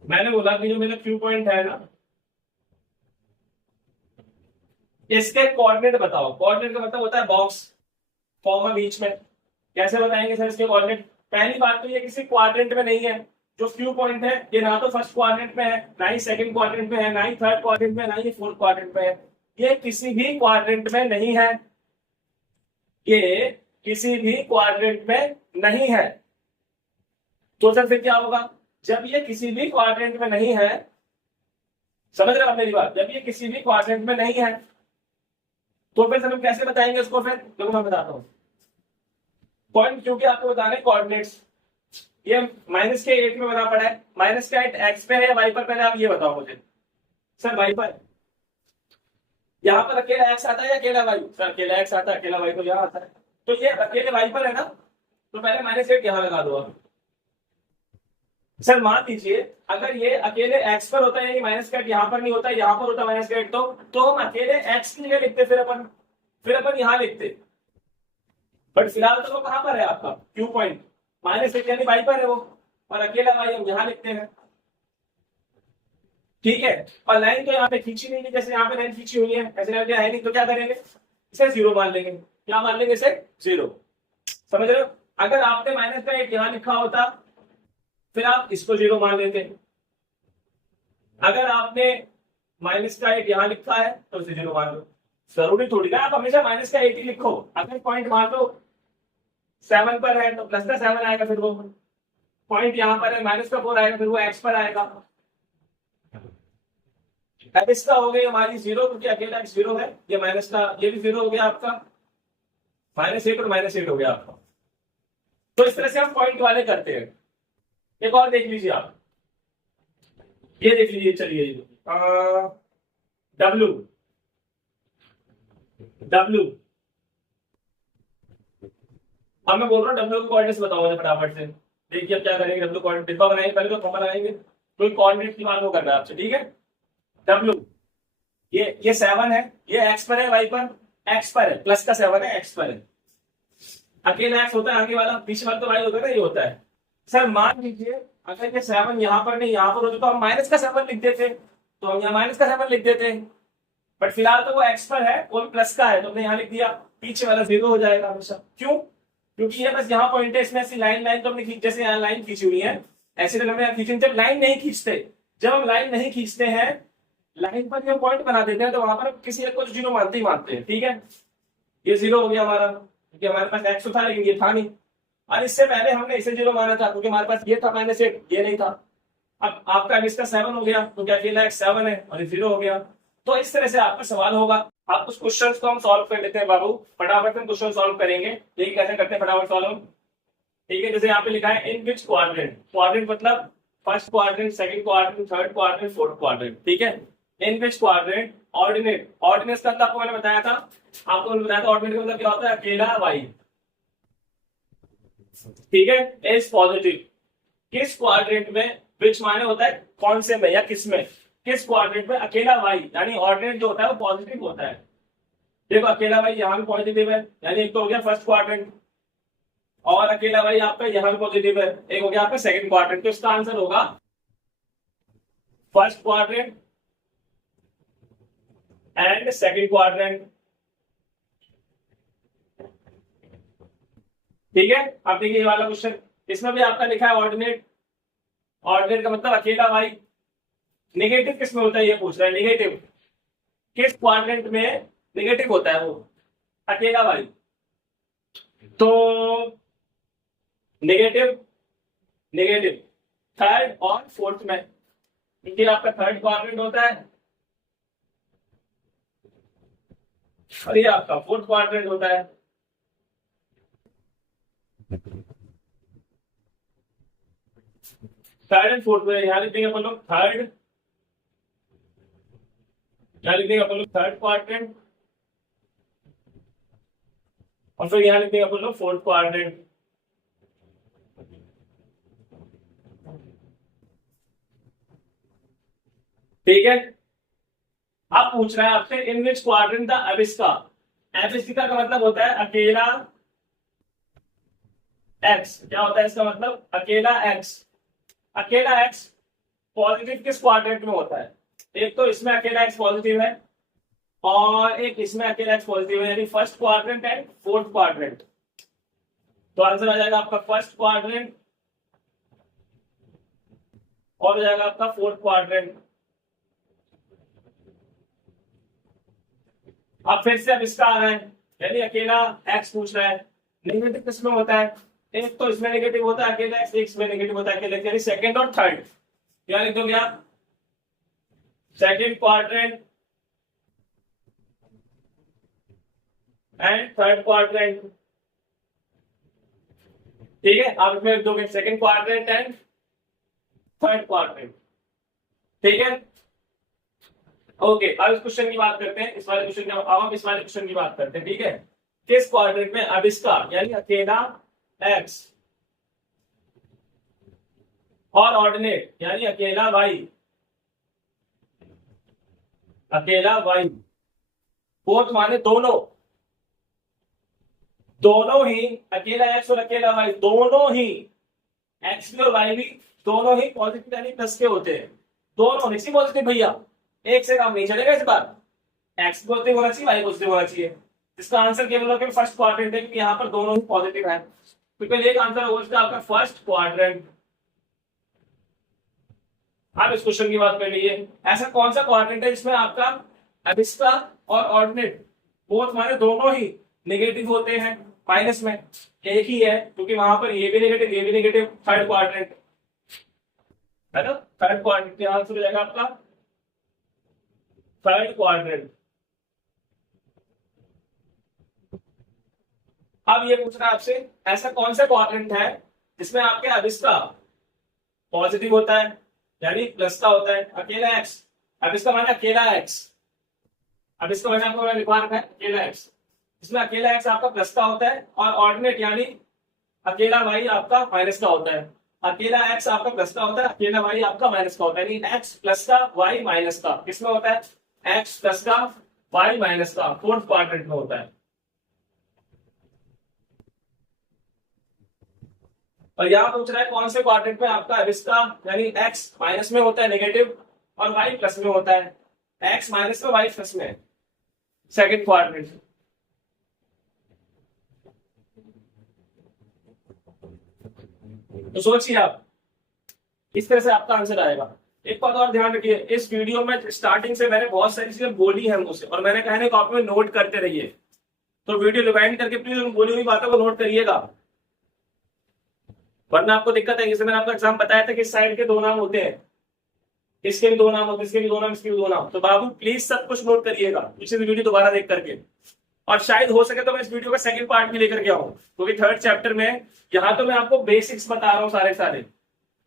मैंने बोला कि जो मेरा क्यू पॉइंट है ना, इसके कोऑर्डिनेट बताओ। कोऑर्डिनेट का मतलब होता है बॉक्स, कॉमा बीच में। कैसे बताएंगे सर इसके कोऑर्डिनेट? पहली बात तो ये किसी क्वाड्रेंट में नहीं है। जो क्यू पॉइंट है ये ना तो फर्स्ट क्वाड्रेंट में है, ना ही सेकंड क्वाड्रेंट में है, ना ही थर्ड क्वाड्रेंट में है, ना ही फोर्थ क्वाड्रेंट में है। ये किसी भी क्वाड्रेंट में नहीं है, ये किसी भी क्वाड्रेंट में नहीं है। तो सर फिर क्या होगा? जब ये किसी भी क्वाड्रेंट में नहीं है, समझ रहे हो मेरी बात? जब ये किसी भी क्वाड्रेंट में नहीं है तो फिर हम कैसे बताएंगे इसको? फिर देखो मैं बताता हूँ पॉइंट, क्योंकि आपको बताने कोऑर्डिनेट्स। ये -8 में बना पड़ा है, -8 एक्स पे है या वाई पर? पहले आप ये बताओ मुझे सर। वाई पर, यहाँ पर अकेला एक्स आता है या अकेला वाई? सर अकेला एक्स आता है, अकेला वाई तो यहाँ आता है। तो ये अकेले वाई पर है ना, तो पहले -8 यहाँ लगा दो आप। सर मान लीजिए अगर ये अकेले x पर होता है, यानी -8 यहाँ पर नहीं होता, यहाँ पर होता -8, तो हम अकेले x की जगह लिखते, फिर अपन यहाँ लिखते। बट फिलहाल तो वो कहाँ पर है आपका क्यू पॉइंट? -8 यानी y पर है वो, और अकेला y हम यहाँ लिखते हैं, ठीक है। और लाइन तो यहाँ पे खींची नहीं, जैसे यहाँ पे लाइन खींची हुई है, ऐसे लाइन है नहीं, तो क्या करेंगे? इसे 0 मान लेंगे। क्या मान लेंगे? इसे 0। समझ रहे हो? अगर आपने -8 यहाँ लिखा होता फिर आप इसको 0 मान लेते। अगर आपने -8 यहाँ लिखा है तो इसे 0 मान लो। जरूरी थोड़ी ना आप हमेशा -8 ही लिखो। अगर पॉइंट मान लो 7 पर है तो +7 आएगा, फिर वो पॉइंट यहाँ पर है -4 आएगा, फिर वो x पर आएगा। अब इसका हो गई हमारी 0, क्योंकि अकेला x 0 है। ये माइनस का, ये भी 0 हो गया आपका, -8 और -8 हो गया आपका। तो इस तरह से हम पॉइंट वाले करते हैं। एक और देख लीजिए आप, ये देख लीजिए, चलिए W अब मैं बोल रहा हूँ W के कोऑर्डिनेट्स बताओ मुझे फटाफट से। देखिए अब क्या करेंगे, डब्ल्यू कोऑर्डिनेट डिब्बा बनाएंगे, पहले तो कॉमन लगाएंगे, कोई कोऑर्डिनेट की बात वो कर रहा है आपसे, ठीक है। डब्ल्यू ये 7 है, ये एक्स पर है, वाई पर, एक्स पर है, प्लस का 7 है, एक्स पर है। अकेला एक्स होता है, आगे वाला पीछे वाला तो वाई होता है ना, ये होता है। सर मान लीजिए अगर ये 7 यहाँ पर नहीं यहाँ पर होते तो हम माइनस का 7 लिख देते, तो हम यहाँ माइनस का 7 लिख देते, बट फिलहाल तो वो एक्स पर है, वो प्लस का है, तो हमने यहाँ लिख दिया, पीछे वाला 0 हो जाएगा हमेशा। क्यों? क्योंकि ये बस यहाँ पॉइंट है, इसमें ऐसी लाइन लाइन तो हमने जैसे यहाँ लाइन खींची हुई है, ऐसे तो हमने खींची। जब लाइन नहीं खींचते, जब हम लाइन नहीं खींचते हैं, लाइन पर जो पॉइंट बना देते हैं, तो वहां पर किसी एक को 0 मानते ही मानते हैं, ठीक है। ये 0 हो गया हमारा, क्योंकि हमारे पास एक्स तो था लेकिन ये था नहीं, और इससे पहले हमने इसे 0 माना था क्योंकि हमारे पास ये था माइनस 8, ये नहीं था। अब आपका इसका 7 हो गया, तो क्या अकेला एक्स 7 है और ये 0 हो गया। तो इस तरह से आपका सवाल होगा। आप उस क्वेश्चन को हम सॉल्व कर लेते हैं बाबू, फटाफट हम क्वेश्चन सॉल्व करेंगे। देखिए कैसे करते हैं, फटाफट सॉल्व। ठीक है, जैसे यहाँ पे लिखा है इन विच क्वाड्रेंट, क्वाड्रेंट मतलब first quadrant, second quadrant, third quadrant, fourth quadrant, ठीक है। इन विच क्वाड्रेंट ऑर्डिनेट, ऑर्डिनेट का आपको मैंने बताया था, ऑर्डिनेट का मतलब क्या होता है, अकेला वाई, ठीक है, इज पॉजिटिव। किस क्वाड्रेंट में, विच माने होता है कौन से में या किस में, किस क्वाड्रेंट में अकेला वाई यानी ऑर्डिनेट जो होता है वो पॉजिटिव होता है। देखो अकेला वाई यहाँ भी पॉजिटिव है, यानी एक तो हो गया फर्स्ट क्वाड्रेंट, और अकेला वाई आपका यहाँ भी पॉजिटिव है, एक हो गया आपका सेकंड क्वाड्रेंट। तो इसका आंसर होगा first quadrant and second quadrant, ठीक है। अब देखिए ये वाला क्वेश्चन, इसमें भी आपका लिखा है ऑर्डिनेट, ऑर्डिनेट का मतलब अकेला वाई। नेगेटिव किस में होता है ये पूछ रहा है, नेगेटिव किस क्वाड्रेंट में नेगेटिव होता है वो, अकेला वाई। तो नेगेटिव, नेगेटिव थर्ड और फोर्थ में, क्योंकि आपका थर्ड क्वाड्रेंट होता है और ये आपका फोर्थ क्वाड्रेंट होता है। थर्ड एंड फोर्थ में यहाँ लिख देंगे अपन लोग थर्ड, यहाँ लिख देंगे अपन लोग थर्ड क्वाड्रेंट, और फिर यहाँ लिख देंगे अपन लोग फोर्थ क्वाड्रेंट। ठीक है, अब पूछ रहा है आपसे इन विच क्वाड्रेंट द अबिस्का, एबिस्का का मतलब होता है अकेला एक्स। क्या होता है इसका मतलब, अकेला एक्स। अकेला एक्स पॉजिटिव किस क्वाड्रेंट में होता है, एक तो इसमें अकेला एक्स पॉजिटिव है और एक इसमें अकेला एक्स पॉजिटिव है, यानी first quadrant and fourth quadrant. तो आंसर आ जाएगा आपका फर्स्ट क्वाड्रेंट और हो जाएगा आपका फोर्थ क्वाड्रेंट। अब फिर से अब इसका आ रहा है, यानी अकेला एक्स पूछ रहा है, नेगेटिव किसमें होता है, एक तो इसमें नेगेटिव होता है अकेला एक्स, एक इसमें नेगेटिव होता है अकेला एक्स, यानी सेकंड और थर्ड। क्या लिख दोगे आप, second quadrant and third quadrant, ठीक है। आप इसमें लिख दोगे second quadrant and third quadrant, ठीक है। ओके, अब इस क्वेश्चन की बात करते हैं, इस वाले क्वेश्चन की, अब हम इस वाले क्वेश्चन की बात करते हैं, ठीक है। किस क्वाड्रेंट में अबिस्का यानी अकेला एक्स और ऑर्डिनेट यानी अकेला वाई, अकेला वाई, बोथ माने दोनों, दोनों ही अकेला एक्स और अकेला वाई, दोनों ही एक्स भी और वाई भी दोनों ही पॉजिटिव यानी प्लस के होते हैं, दोनों नहीं पॉजिटिव भैया, एक से काम नहीं चलेगा इस बार, एक्स पॉजिटिव होना चाहिए, वाई पॉजिटिव होना चाहिए। इसका आंसर केवल होगा फर्स्ट क्वाड्रेंट है, क्योंकि यहाँ पर दोनों ही पॉजिटिव है, तो एक आंसर होगा इसका आपका फर्स्ट क्वाड्रेंट। आप इस क्वेश्चन की बात कर लीजिए, ऐसा कौन सा क्वाड्रेंट है जिसमें आपका अबिस्का और ऑर्डिनेट बोथ माने दोनों ही नेगेटिव होते हैं, माइनस में, एक ही है क्योंकि वहां पर ये भी नेगेटिव ये भी नेगेटिव, थर्ड क्वाड्रेंट है ना, थर्ड क्वाड्रेंट का आंसर हो जाएगा आपका थर्ड क्वाड्रेंट। अब ये पूछ रहा है आपसे ऐसा कौन सा क्वाड्रेंट है जिसमें आपके अबिस्का पॉजिटिव होता है यानी प्लस का होता है, अकेला एक्स, अबिस्का माने अकेला एक्स, अबिस्का माने आपको मैंने लिखवा रखा है अकेला एक्स, इसमें अकेला एक्स आपका प्लस का होता है और ऑर्डिनेट यानी अकेला वाई आपका माइनस का होता है। अकेला x आपका प्लस का होता है, अकेला y आपका माइनस का होता है, यानी x प्लस का y माइनस का किसमें होता है, x प्लस का y माइनस का फोर्थ क्वाड्रेंट में होता है। और यहाँ पूछ रहा है कौन से क्वाड्रेंट में आपका इसका यानी x माइनस में होता है नेगेटिव और y प्लस में होता है, x माइनस में y प्लस में, सेकंड क्वाड्रेंट। तो सोचिए आप, इस तरह से आपका आंसर आएगा। एक बात और ध्यान रखिए, इस वीडियो में स्टार्टिंग से मैंने बहुत सारी चीजें बोली है मुझसे और मैंने कहने कॉपी में नोट करते रहिए, तो वीडियो रिवाइंड करके प्लीज उन बोली हुई बातों को नोट करिएगा, वरना आपको दिक्कत है। जैसे मैंने आपको एग्जाम बताया था कि इस साइड के दो नाम होते हैं, इसके भी दो नाम होते हैं, इसके भी दो नाम, इसके भी दो नाम, तो बाबू प्लीज सब कुछ नोट करिएगा पिछली वीडियो दोबारा देख करके। और शायद हो सके तो मैं इस वीडियो का सेकंड पार्ट भी लेकर के आऊं, क्योंकि थर्ड चैप्टर में यहाँ तो मैं आपको बेसिक्स बता रहा हूँ सारे,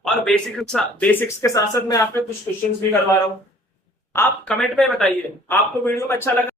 और बेसिक्स के साथ साथ मैं आप पे कुछ क्वेश्चंस भी करवा रहा हूँ। आप कमेंट में बताइए आपको वीडियो में अच्छा लगा।